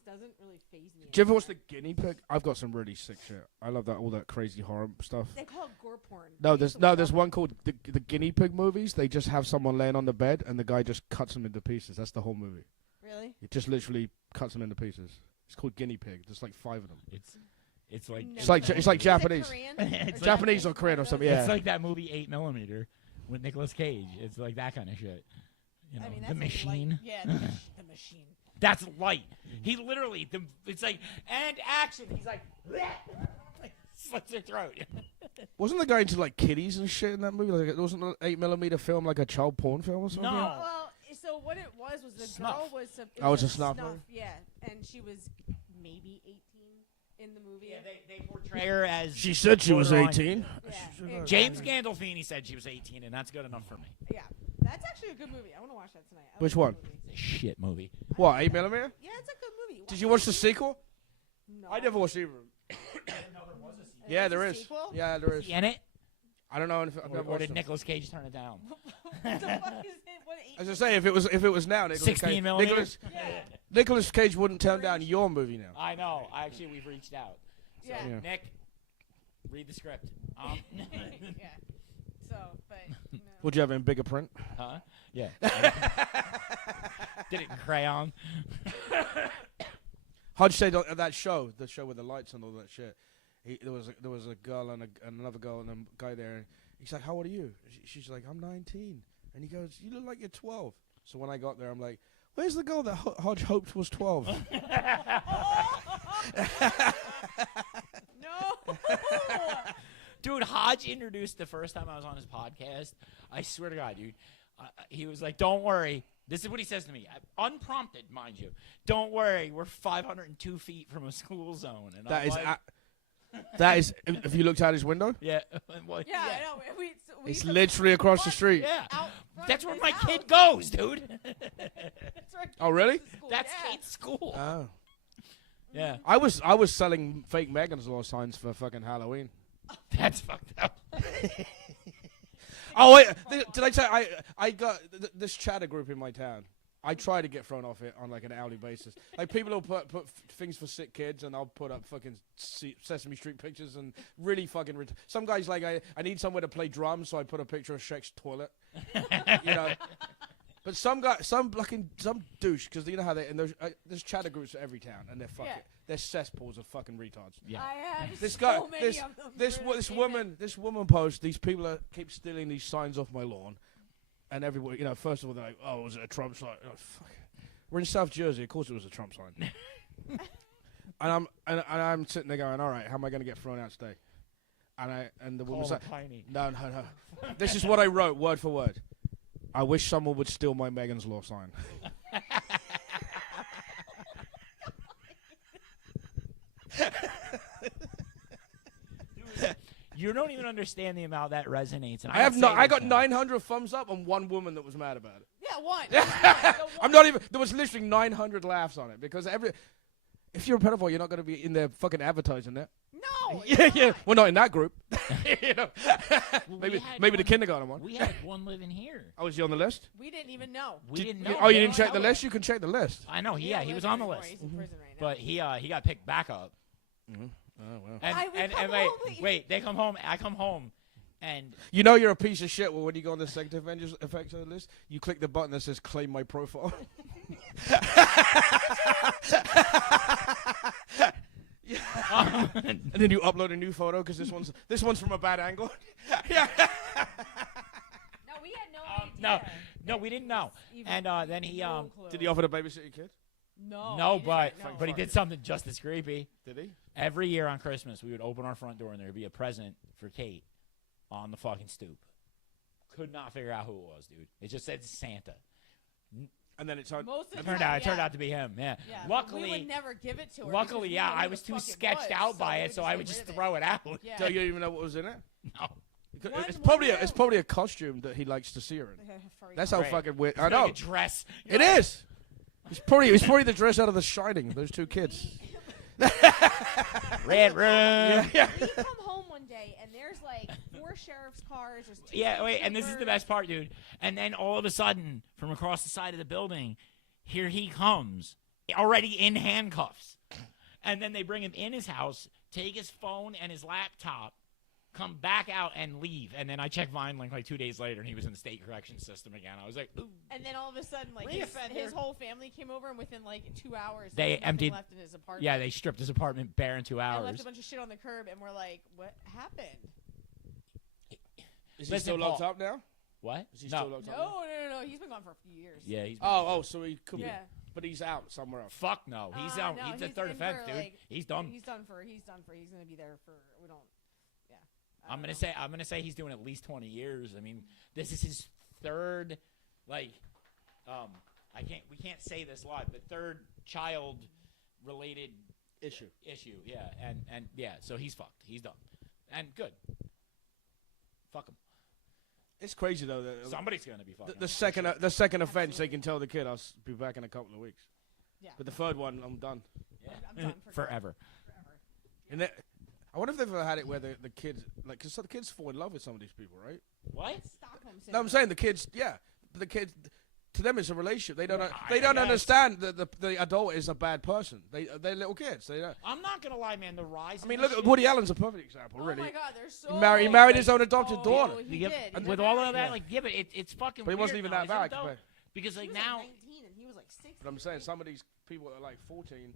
doesn't really faze me. Do you ever watch anymore. The Guinea Pig? I've got some really sick shit. I love that all that crazy horror stuff. They call it gore porn. No, I there's used to there's love one called the Guinea Pig movies. They just have someone laying on the bed and the guy just cuts them into pieces. That's the whole movie. it. Really? It just literally cuts them into pieces. It's called Guinea Pig. There's like 5 of them. It's like No. It's like Is it's like it Japanese. Korean? It's Or Japanese or Korean or something. Yeah. It's like that movie 8mm with Nicolas Cage. It's like that kind of shit. You know, I mean, that's the a light- machine. Yeah, the machine. That's light. He literally, it's like, and action. He's like slits her throat. Wasn't the guy into like kitties and shit in that movie? Like, it wasn't an 8mm film like a child porn film or something? No. Well, so what it was the Snuff. girl was it Oh, was it's a snuff movie? Yeah, and she was maybe 18 in the movie. Yeah, they portray her as. She said she was borderline. 18. Yeah, James exactly. Gandolfini said she was 18, and that's good enough for me. Yeah, that's actually a good movie. I want to watch that tonight. I Which like one? that movie. It's a shit movie. What, 8mm? Yeah, it's a good movie. Did you watch the sequel? No. I never watched either. Yeah, there is. Sequel? Yeah, there is. He in it? I don't know. If I've never Or watched did them. Nicolas Cage turn it down? What the fuck is it? What As I say, if it was now, 16 millimeters? Nicolas Cage wouldn't turn down your movie now. I know. Actually, we've reached out. So, Yeah. Yeah. Nick, read the script. yeah. So, but no. Would you have it in bigger print? Huh? Yeah. Did it in crayon? Hodge said on that show, the show with the lights and all that shit. There was a girl and another girl and a guy there. And he's like, "How old are you?" She's like, "I'm 19." And he goes, "You look like you're 12." So when I got there, I'm like, "Where's the girl that Hodge hoped was 12?" No. Dude, Hodge introduced the first time I was on his podcast. I swear to God, dude. He was like, "Don't worry." This is what he says to me, unprompted, mind you. "Don't worry, we're 502 feet from a school zone." And That I'm is, like, that is. Have you looked out his window? yeah. Well, Yeah, I know. We It's used to literally across the street. Yeah. out front That's of where his my house. kid goes, dude. That's where Oh, really? Kate's school, That's yeah. Kate's school. Oh. Yeah. I was selling fake Megan's Law signs for fucking Halloween. That's fucked up. Oh wait, did I tell you, I got this chatter group in my town. I try to get thrown off it on like an hourly basis. Like people will put things for sick kids, and I'll put up fucking Sesame Street pictures and really fucking. Some guys like I need somewhere to play drums, so I put a picture of Shrek's toilet. You know. But some douche, because you know how there's chatter groups for every town, and they're cesspools of fucking retards. Yeah. I have This so guy, many this of them. this Really this hate woman, this woman posts. These people keep stealing these signs off my lawn, and everywhere. You know, first of all they're like, "Oh, was it a Trump sign?" Oh, fuck. We're in South Jersey, of course it was a Trump sign. and I'm sitting there going, "All right, how am I going to get thrown out today?" And the woman's Call like, it tiny. "No. This is what I wrote, word for word. I wish someone would steal my Megan's Law sign." You don't even understand the amount that resonates. And I have don't no. say I this got now. 900 thumbs up on one woman that was mad about it. Yeah, one. The one. I'm not even. There was literally 900 laughs on it because if you're a pedophile, you're not going to be in there fucking advertising that. No. Yeah. Well, not in that group. You know. Well, maybe we had the one- kindergarten one. We had one living here. Oh, was he on the list? We didn't even know. We didn't know. Oh, you They didn't don't check the know list? it. You can check the list. I know. Yeah, he was live on the anymore. list. He's in prison right now. But he got picked back up. Oh well. And, I would and come wait, home, but you- wait, they come home. I come home, and You know you're a piece of shit. Well, when you go on the Sector Avengers effects list, you click the button that says "Claim my profile." And then you upload a new photo because this one's from a bad angle. Yeah. No, we had no no, idea. no, we didn't know. Even And then he no clue. Did he offer to babysit your kid? No. no, he but didn't, no. but he did something just as creepy. Did he? Every year on Christmas, we would open our front door and there would be a present for Kate on the fucking stoop. Could not figure out who it was, dude. It just said Santa. And then it turned. Most of It the turned time, out. It turned yeah. out to be him. Yeah. Yeah, but Luckily, we would never give it to her. luckily, because we yeah, didn't know I who was the too fuck it sketched was, out so by we it, so would I would get just rid of throw it out. Yeah. So you don't even know what was in it? No. One- It's one probably year- it's probably a costume that he likes to see her in. They had a furry That's dog. how Right. fucking weird. I It's know. like a dress. It is. It's probably the dress out of The Shining. Those two kids. Red room. Yeah. We come home one day and there's like 4 sheriff's cars. There's 2 Yeah, wait, and this is the troopers. best part, dude. And then all of a sudden, from across the side of the building, here he comes, already in handcuffs. And then they bring him in his house, take his phone and his laptop, come back out and leave. And then I checked Vineland like 2 days later, and he was in the state correction system again. I was like, ooh. And then all of a sudden, like Reoffender. his whole family came over, and within like 2 hours, They there was nothing emptied- left in his apartment. Yeah, they stripped his apartment bare in 2 and left hours. a bunch of shit on the curb, and we're like, what happened? Is he Listen, still locked Paul. up now? What? Is he No. still locked up? now? No. He's been gone for a few years. Yeah, he's. Oh, so he could be. Yeah. But he's out somewhere else. Fuck no. He's out. No, he's the he's third in offense, for, dude. like, He's done. He's done for. He's gonna be there for. We don't. Yeah. I I'm don't gonna know. say he's doing at least 20 years. I mean, this is his third, like, we can't say this live, but third child related Issue. Yeah, and yeah, so he's fucked. He's done, and good. Fuck him. It's crazy though. That, Somebody's gonna be fucking. the him. second offense, they can tell the kid, I'll be back in a couple of weeks. Yeah. But the third one, I'm done. I'm done for Forever. And I wonder if they've ever had it where the kids, like, because the kids fall in love with some of these people, right? What? Stockholm syndrome. No, I'm saying the kids, yeah. The kids, to them, it's a relationship. They don't. I They don't guess. understand that the adult is a bad person. They're little kids. They don't. I'm not gonna lie, man. The rise. I mean, of look this at shit- Woody Allen's a perfect example, Oh really. my God, they're so. He married his own adopted Oh, daughter. He Yep. did. And He with got all of married. that, like, yeah, but it's fucking. But he wasn't weird even now, that isn't it, bad. though? compared- Because He like was now, like 19 and he was like 60. But I'm saying some of these people that are like 14,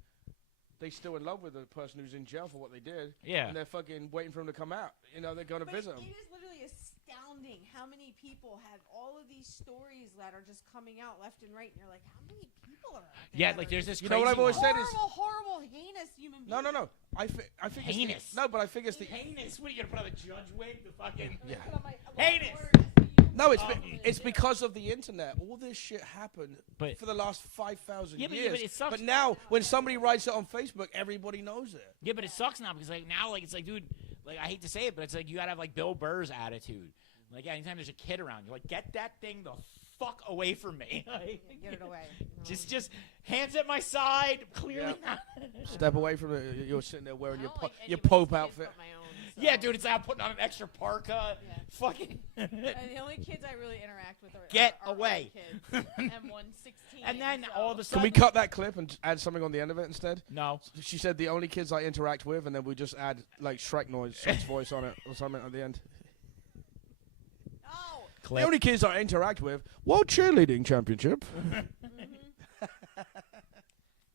they still in love with the person who's in jail for what they did. Yeah. And they're fucking waiting for him to come out. You know, they're going to But visit it him. is literally astounding how many people have all of these stories that are just coming out left and right, and you're like, how many people are out there? yeah, that like are there's just this. You know what I've always crazy said is- horrible, heinous human beings. No. I think it's Heinous. no, but I think it's the heinous. What are you gonna put on a judge wig? The fucking. Yeah. Put on my- Heinous. word, SU. No, Oh. it's because of the internet. All this shit happened But- for the last 5,000 Yeah, but- years. but it sucks. But now, when somebody writes it on Facebook, everybody knows it. Yeah, but it sucks now because like now, like it's like, dude, like I hate to say it, but it's like you gotta have like Bill Burr's attitude. Like anytime there's a kid around, you're like, get that thing the fuck away from me. Like, Get it away. just hands at my side, clearly not. Step away from it. You're sitting there I wearing your don't like your anybody's Pope kids outfit. but my own, so. Yeah, dude, it's like I'm putting on an extra parka. Yeah. Fucking. And the only kids I really interact with are Get are away. Kids, and one's 16. And then so. all of a Can sudden, we cut that clip and add something on the end of it instead? No. She said the only kids I interact with, and then we just add like Shrek noise, Shrek's voice on it or something at the end. No. The only kids I interact with, World Cheerleading Championship.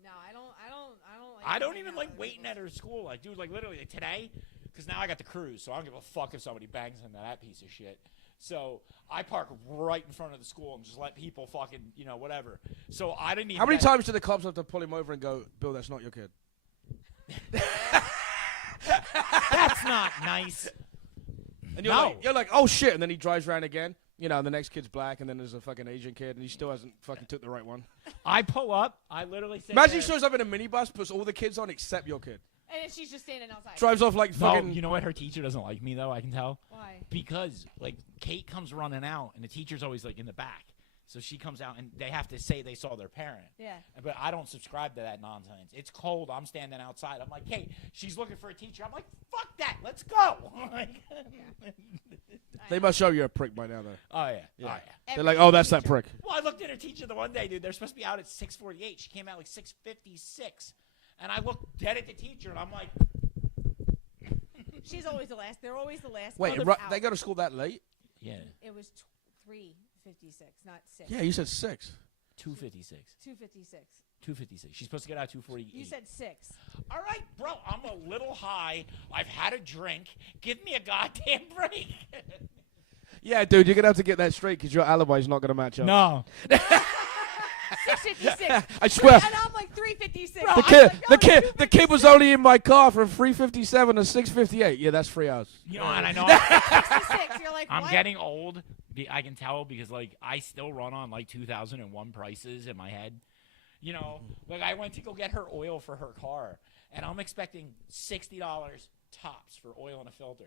No, I don't. Like I don't hanging even out like with waiting people. at her school. Like, dude, like literally like, today, because now I got the cruise, so I don't give a fuck if somebody bangs into that piece of shit. So I park right in front of the school and just let people fucking, whatever. So I didn't even. How many get- times do the cops have to pull him over and go, Bill, that's not your kid? That's not nice. And you're like, oh shit, and then he drives around again. You know, the next kid's black, and then there's a fucking Asian kid, and he still hasn't fucking took the right one. I pull up. I literally say, Imagine he shows up in a minibus, puts all the kids on except your kid. And then she's just standing outside. Drives off like No, fucking. you know what? Her teacher doesn't like me though. I can tell Why? because like Kate comes running out, and the teacher's always like in the back. So she comes out, and they have to say they saw their parent. Yeah. But I don't subscribe to that nonsense. It's cold. I'm standing outside. I'm like, Kate, she's looking for a teacher. I'm like, fuck that. Let's go. Like, They must show you're a prick by now, though. oh yeah. Oh yeah. They're like, oh, that's that prick. Well, I looked at her teacher the one day, dude. They're supposed to be out at 6:48. She came out like 6:56, and I looked dead at the teacher, and I'm like, She's always the last. They're always the last. Wait, one ru- out. they go to school that late? yeah, It was 3:56, not 6. Yeah, you said 6. 2:56. 2:56. 2:56. She's supposed to get out at 2:48. You said 6. All right, bro. I'm a little high. I've had a drink. Give me a goddamn break. Yeah, dude, you're going to have to get that straight because your alibi's not going to match up. No. 6:56. I swear. And I'm like 3:56. The kid was only in my car from 3:57 to 6:58. Yeah, that's 3 hours. You know, and I know 66. You're like, I'm what? getting old. I can tell because like I still run on like 2001 prices in my head. You know, like I went to go get her oil for her car, and I'm expecting $60 tops for oil and a filter.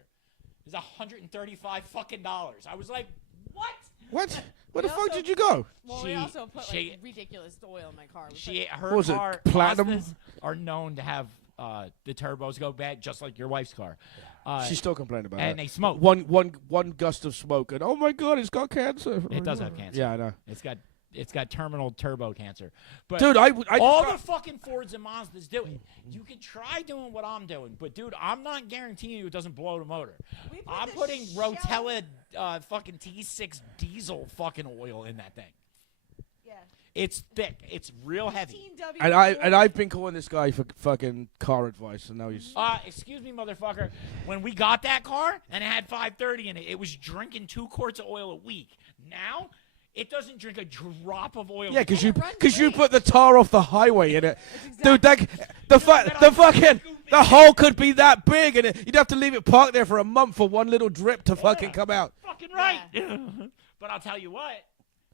It was $135 fucking dollars. I was like, what? What? Where the We fuck also- did you go? Well, we also put like ridiculous oil in my car. Her What was it, car, platinum? Mazdas are known to have the turbos go bad, just like your wife's car. She's still complaining about it. and they smoke. One gust of smoke, and oh my god, it's got cancer. It does have cancer. Yeah, I know. It's got terminal turbo cancer. But Dude, I all just the fucking Fords and Mazdas do it. You can try doing what I'm doing, but dude, I'm not guaranteeing you it doesn't blow the motor. We put I'm the putting shell- Rotella fucking T6 diesel fucking oil in that thing. Yeah. It's thick. It's real heavy. 15W. and I've been calling this guy for fucking car advice, and now he's. Excuse me, motherfucker. When we got that car and it had 530 in it, it was drinking 2 quarts of oil a week. Now, it doesn't drink a drop of oil. Yeah, because And it runs you great. put the tar off the highway in it, dude. that I'm The hole could be that big, and you'd have to leave it parked there for a month for one little drip to fucking come out. fucking right. But I'll tell you what.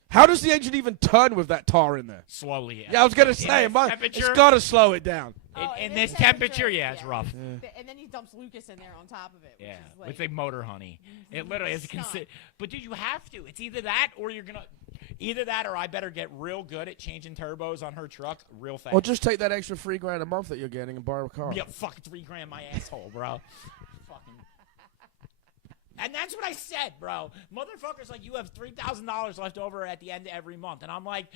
How does the engine even turn with that tar in there? Slowly. Yeah, I was gonna In say, this it's temperature- got to slow it down. In this temperature, yeah, it's rough. And then he dumps Lucas in there on top of it. Which Yeah, is like, with a motor honey. It literally is Stunt. But dude, you have to. It's either that or you're gonna, either that or I better get real good at changing turbos on her truck real fast. Or just take that extra $3,000 a month that you're getting and borrow a car. Yeah, fucking $3,000 my asshole, bro. Fucking. And that's what I said, bro. Motherfuckers like you have $3,000 left over at the end of every month, and I'm like,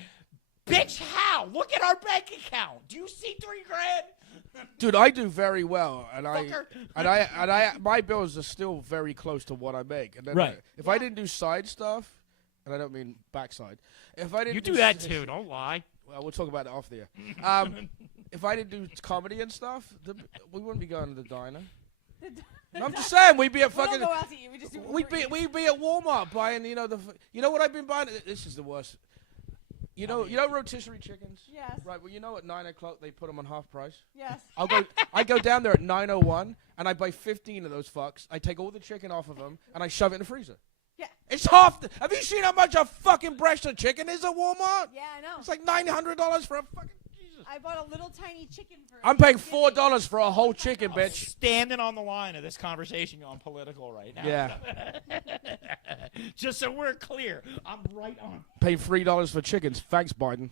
bitch, how? Look at our bank account. Do you see $3,000? Dude, I do very well, and Fucker. my bills are still very close to what I make. And then Right. if I didn't do side stuff, and I don't mean backside, if I didn't You do that too. Don't lie. Well, we'll talk about it off the air. If I didn't do comedy and stuff, we wouldn't be going to the diner. I'm just saying, we'd be at We don't fucking. go out to eat. We just do We'd be at Walmart buying, you know what I've been buying. This is the worst. You know rotisserie chickens. Yes. Right. Well, you know at 9 o'clock they put them on half price. Yes. I go down there at 9:01 and I buy 15 of those fucks. I take all the chicken off of them and I shove it in the freezer. Yeah. It's half. Have you seen how much a fucking breast of chicken is at Walmart? Yeah, I know. It's like $900 for a fucking. Jesus. I bought a little tiny chicken for. I'm paying $4 for a whole chicken, bitch. Standing on the line of this conversation going political right now. Yeah. Just so we're clear, I'm right on. Paying $3 for chickens. Thanks, Biden.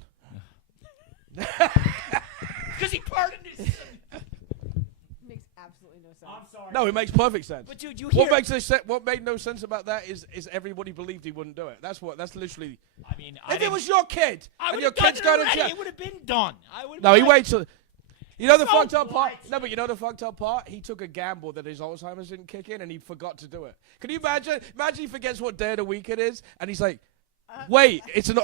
Because he pardoned his son. Makes absolutely no sense. I'm sorry. No, it makes perfect sense. But dude, you hear. What made no sense about that is everybody believed he wouldn't do it. That's literally. I mean, If it was your kid I and would your have done kid's it going to already. jail. It would have been done. No, he waits till. You know the So fucked up part? what? No, but you know the fucked up part? He took a gamble that his Alzheimer's didn't kick in and he forgot to do it. Can you imagine? Imagine he forgets what day of the week it is and he's like, wait, it's an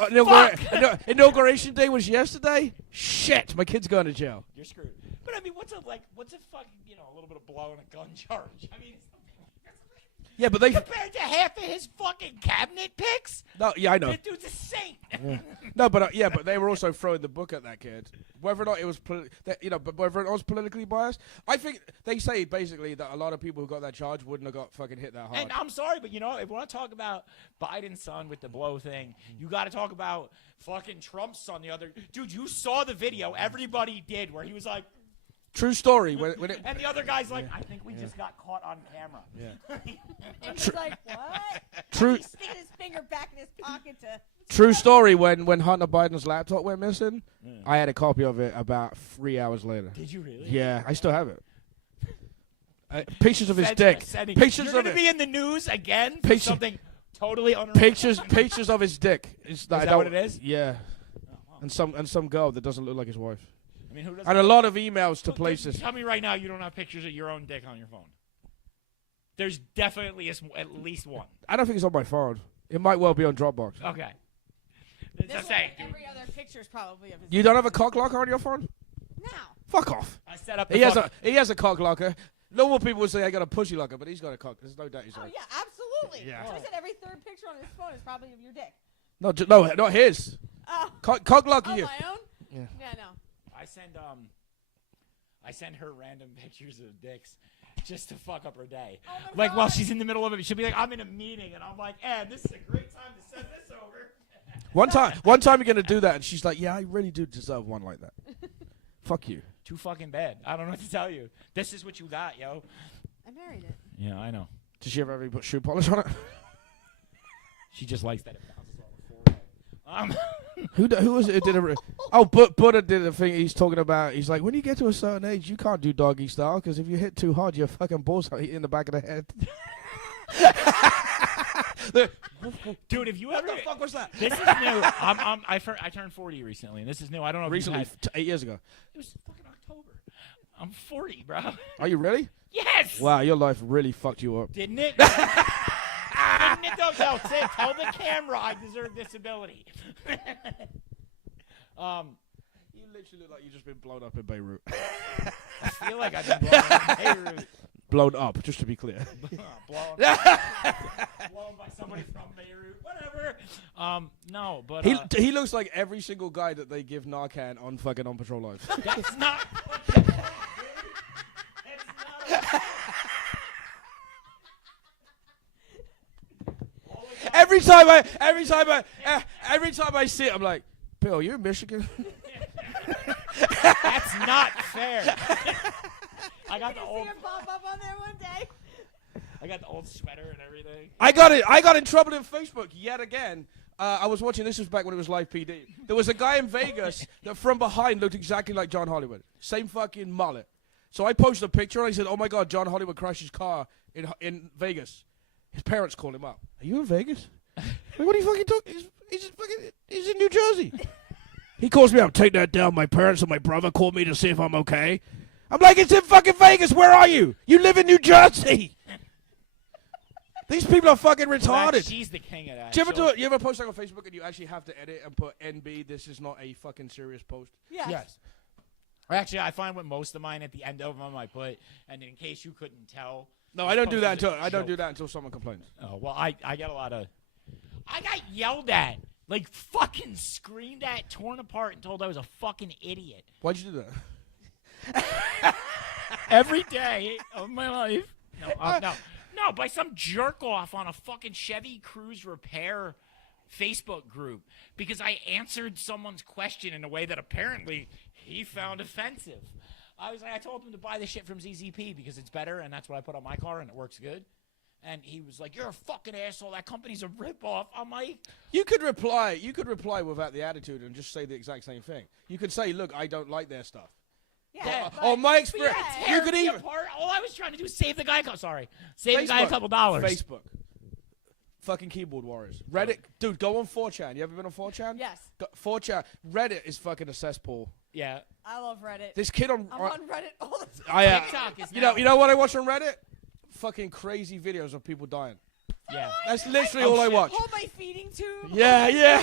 inauguration day was yesterday? Shit, my kid's going to jail. You're screwed. But I mean, what's a fucking, a little bit of blow and a gun charge? I mean, Yeah, but they. compared to half of his fucking cabinet picks, No, yeah, I know. that dude's a saint. No, but but they were also throwing the book at that kid. Whether or not it was, but whether it was politically biased, I think they say basically that a lot of people who got that charge wouldn't have got fucking hit that hard. And I'm sorry, but if we want to talk about Biden's son with the blow thing, you got to talk about fucking Trump's son. The other dude, you saw the video everybody did where he was like, True story. When it, and the other guy's like, I think we just got caught on camera. Yeah. And he's like, what? True. And he's sticking his finger back in his pocket to. True story. When Hunter Biden's laptop went missing, I had a copy of it about 3 hours later. Did you really? Yeah, I still have it. Pictures of his dick. Pictures You're of gonna it. be in the news again for Picture- something totally unreal. Pictures of his dick. Is that what it is? Yeah. And some girl that doesn't look like his wife. I mean, who doesn't? And a lot of emails to Look, places. Tell me right now, you don't have pictures of your own dick on your phone. There's definitely at least one. I don't think it's on my phone. It might well be on Dropbox. Okay. This That's one, saying, dude. every other picture's probably of his. You don't have a cock locker on your phone? No. Fuck off. I set up. He has a cock locker. Normal people would say I got a pussy locker, but he's got a cock. There's no doubt he's Oh got. yeah, absolutely. Yeah. So I said every third picture on his phone is probably of your dick. No, not his. Oh. Cock locker. Oh, You. my own? Yeah. Yeah, no. I send her random pictures of dicks just to fuck up her day. Oh my Like while God. she's in the middle of it, she'll be like, "I'm in a meeting," and I'm like, this is a great time to send this over." One time you're gonna do that, and she's like, "Yeah, I really do deserve one like that." Fuck you. Too fucking bad. I don't know what to tell you. This is what you got, yo. I married it. Yeah, I know. Does she ever put shoe polish on it? She just likes that it bounces off the forehead. Who was it? Who did it? Oh, Buddha did a thing. He's talking about. He's like, when you get to a certain age, you can't do doggy style because if you hit too hard, your fucking balls are in the back of the head. Dude, if you ever, What the fuck was that? this is new. I turned 40 recently, and this is new. I don't know if Recently, you've had, 8 years ago. it was fucking October. I'm 40, bro. Are you really? Yes. Wow, your life really fucked you up. Didn't it? Didn't it? Don't say. Tell the camera I deserve disability. You literally look like you've just been blown up in Beirut. I feel like I've been blown up in Beirut. Blown up, just to be clear. blown by somebody from Beirut. Whatever. No, but He looks like every single guy that they give Narcan on fucking On Patrol Live. that's not. Every time I see it, I'm like, Bill, you're in Michigan. That's not fair. I got the I old. see her pop up on there one day. I got the old sweater and everything. I got in trouble in Facebook yet again. I was watching. This was back when it was live PD. There was a guy in Vegas that from behind looked exactly like John Hollywood. Same fucking mullet. So I posted a picture and I said, "Oh my God, John Hollywood crashed his car in Vegas." His parents called him up. Are you in Vegas? Like, what are you fucking talking? He's in New Jersey. He calls me up. Take that down. My parents and my brother called me to see if I'm okay. I'm like, it's in fucking Vegas. Where are you? You live in New Jersey. These people are fucking retarded. She's the king of that. Do you ever do it? You ever post like on Facebook and you actually have to edit and put NB? This is not a fucking serious post. Yes. Actually, I find with most of mine at the end of them, I put, and in case you couldn't tell. No, I don't do that Post until is a joke. someone complains. Oh well, I get a lot of. I got yelled at, like fucking screamed at, torn apart, and told I was a fucking idiot Why'd you do that? every day of my life. No, by some jerk off on a fucking Chevy Cruze repair Facebook group because I answered someone's question in a way that apparently he found offensive. I told him to buy the shit from ZZP because it's better and that's what I put on my car and it works good. And he was like, "You're a fucking asshole. That company's a ripoff." I'm like, You could reply without the attitude and just say the exact same thing. You could say, "Look, I don't like their stuff." Yeah. Oh, my experience. yeah. You could tear me even apart. All I was trying to do is save the guy. Save the guy a couple dollars. Facebook. Fucking keyboard warriors. Reddit, dude, go on 4chan. You ever been on 4chan? Yes. 4chan. Reddit is fucking a cesspool. Yeah. I love Reddit. This kid on. I'm on Reddit all the time. TikTok is You now. know what I watch on Reddit? Fucking crazy videos of people dying. Yeah. That's literally all I watch. Hold my feeding tube. Yeah.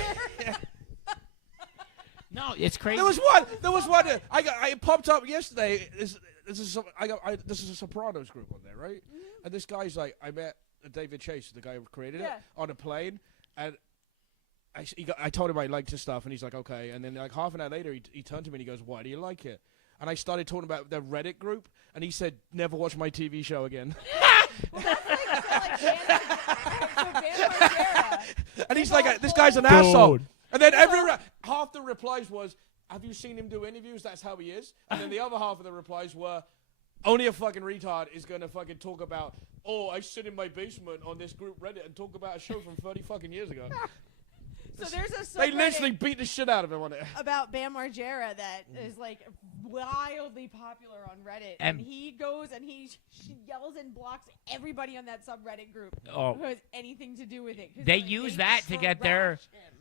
No, it's crazy. There was one. I popped up yesterday. This is a Sopranos group on there, right? Mm-hmm. And this guy's like, I met David Chase, the guy who created it, on a plane, and I told him I liked his stuff, and he's like, okay. And then like half an hour later, he turned to me and he goes, "Why do you like it?" And I started talking about the Reddit group, and he said, "Never watch my TV show again." And he's like, "This guy's an asshole." And then half the replies was, "Have you seen him do interviews? That's how he is." And then the other half of the replies were, "Only a fucking retard is gonna fucking talk about, oh, I sit in my basement on this group Reddit and talk about a show from 30 fucking years ago." So there's a They subreddit literally beat the shit out of him on it. about Bam Margera that is like wildly popular on Reddit, and he goes and he yells and blocks everybody on that subreddit group who has anything to do with it. 'Cause, They like, use they that to get their. trash him.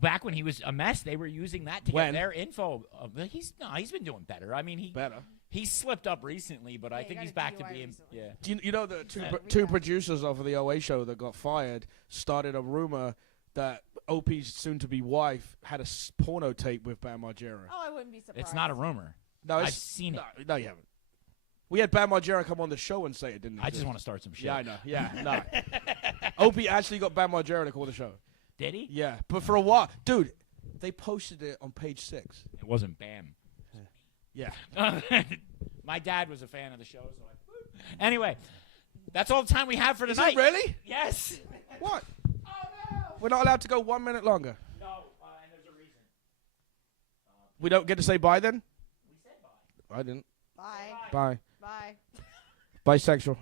Back when he was a mess, they were using that to When? get their info. He's been doing better. I mean, he slipped up recently, but I he think got he's a back to DUI being recently. yeah. Do you know the two producers of the OA show that got fired started a rumor that OP's soon-to-be wife had a porno tape with Bam Margera. Oh, I wouldn't be surprised. It's not a rumor. No, I've seen it. No, you haven't. We had Bam Margera come on the show and say it didn't. I just exist. want to start some shit. Yeah, I know. Yeah, no. Opie actually got Bam Margera to call the show. Did he? Yeah, but for a while, dude, they posted it on page 6. It wasn't Bam. Yeah. My dad was a fan of the show, so anyway, that's all the time we have for Is tonight. it really? Yes. What? Oh no. We're not allowed to go 1 minute longer. No, and there's a reason. We don't get to say bye then? We said bye. I didn't. Bye. Bye. Bye. Bisexual.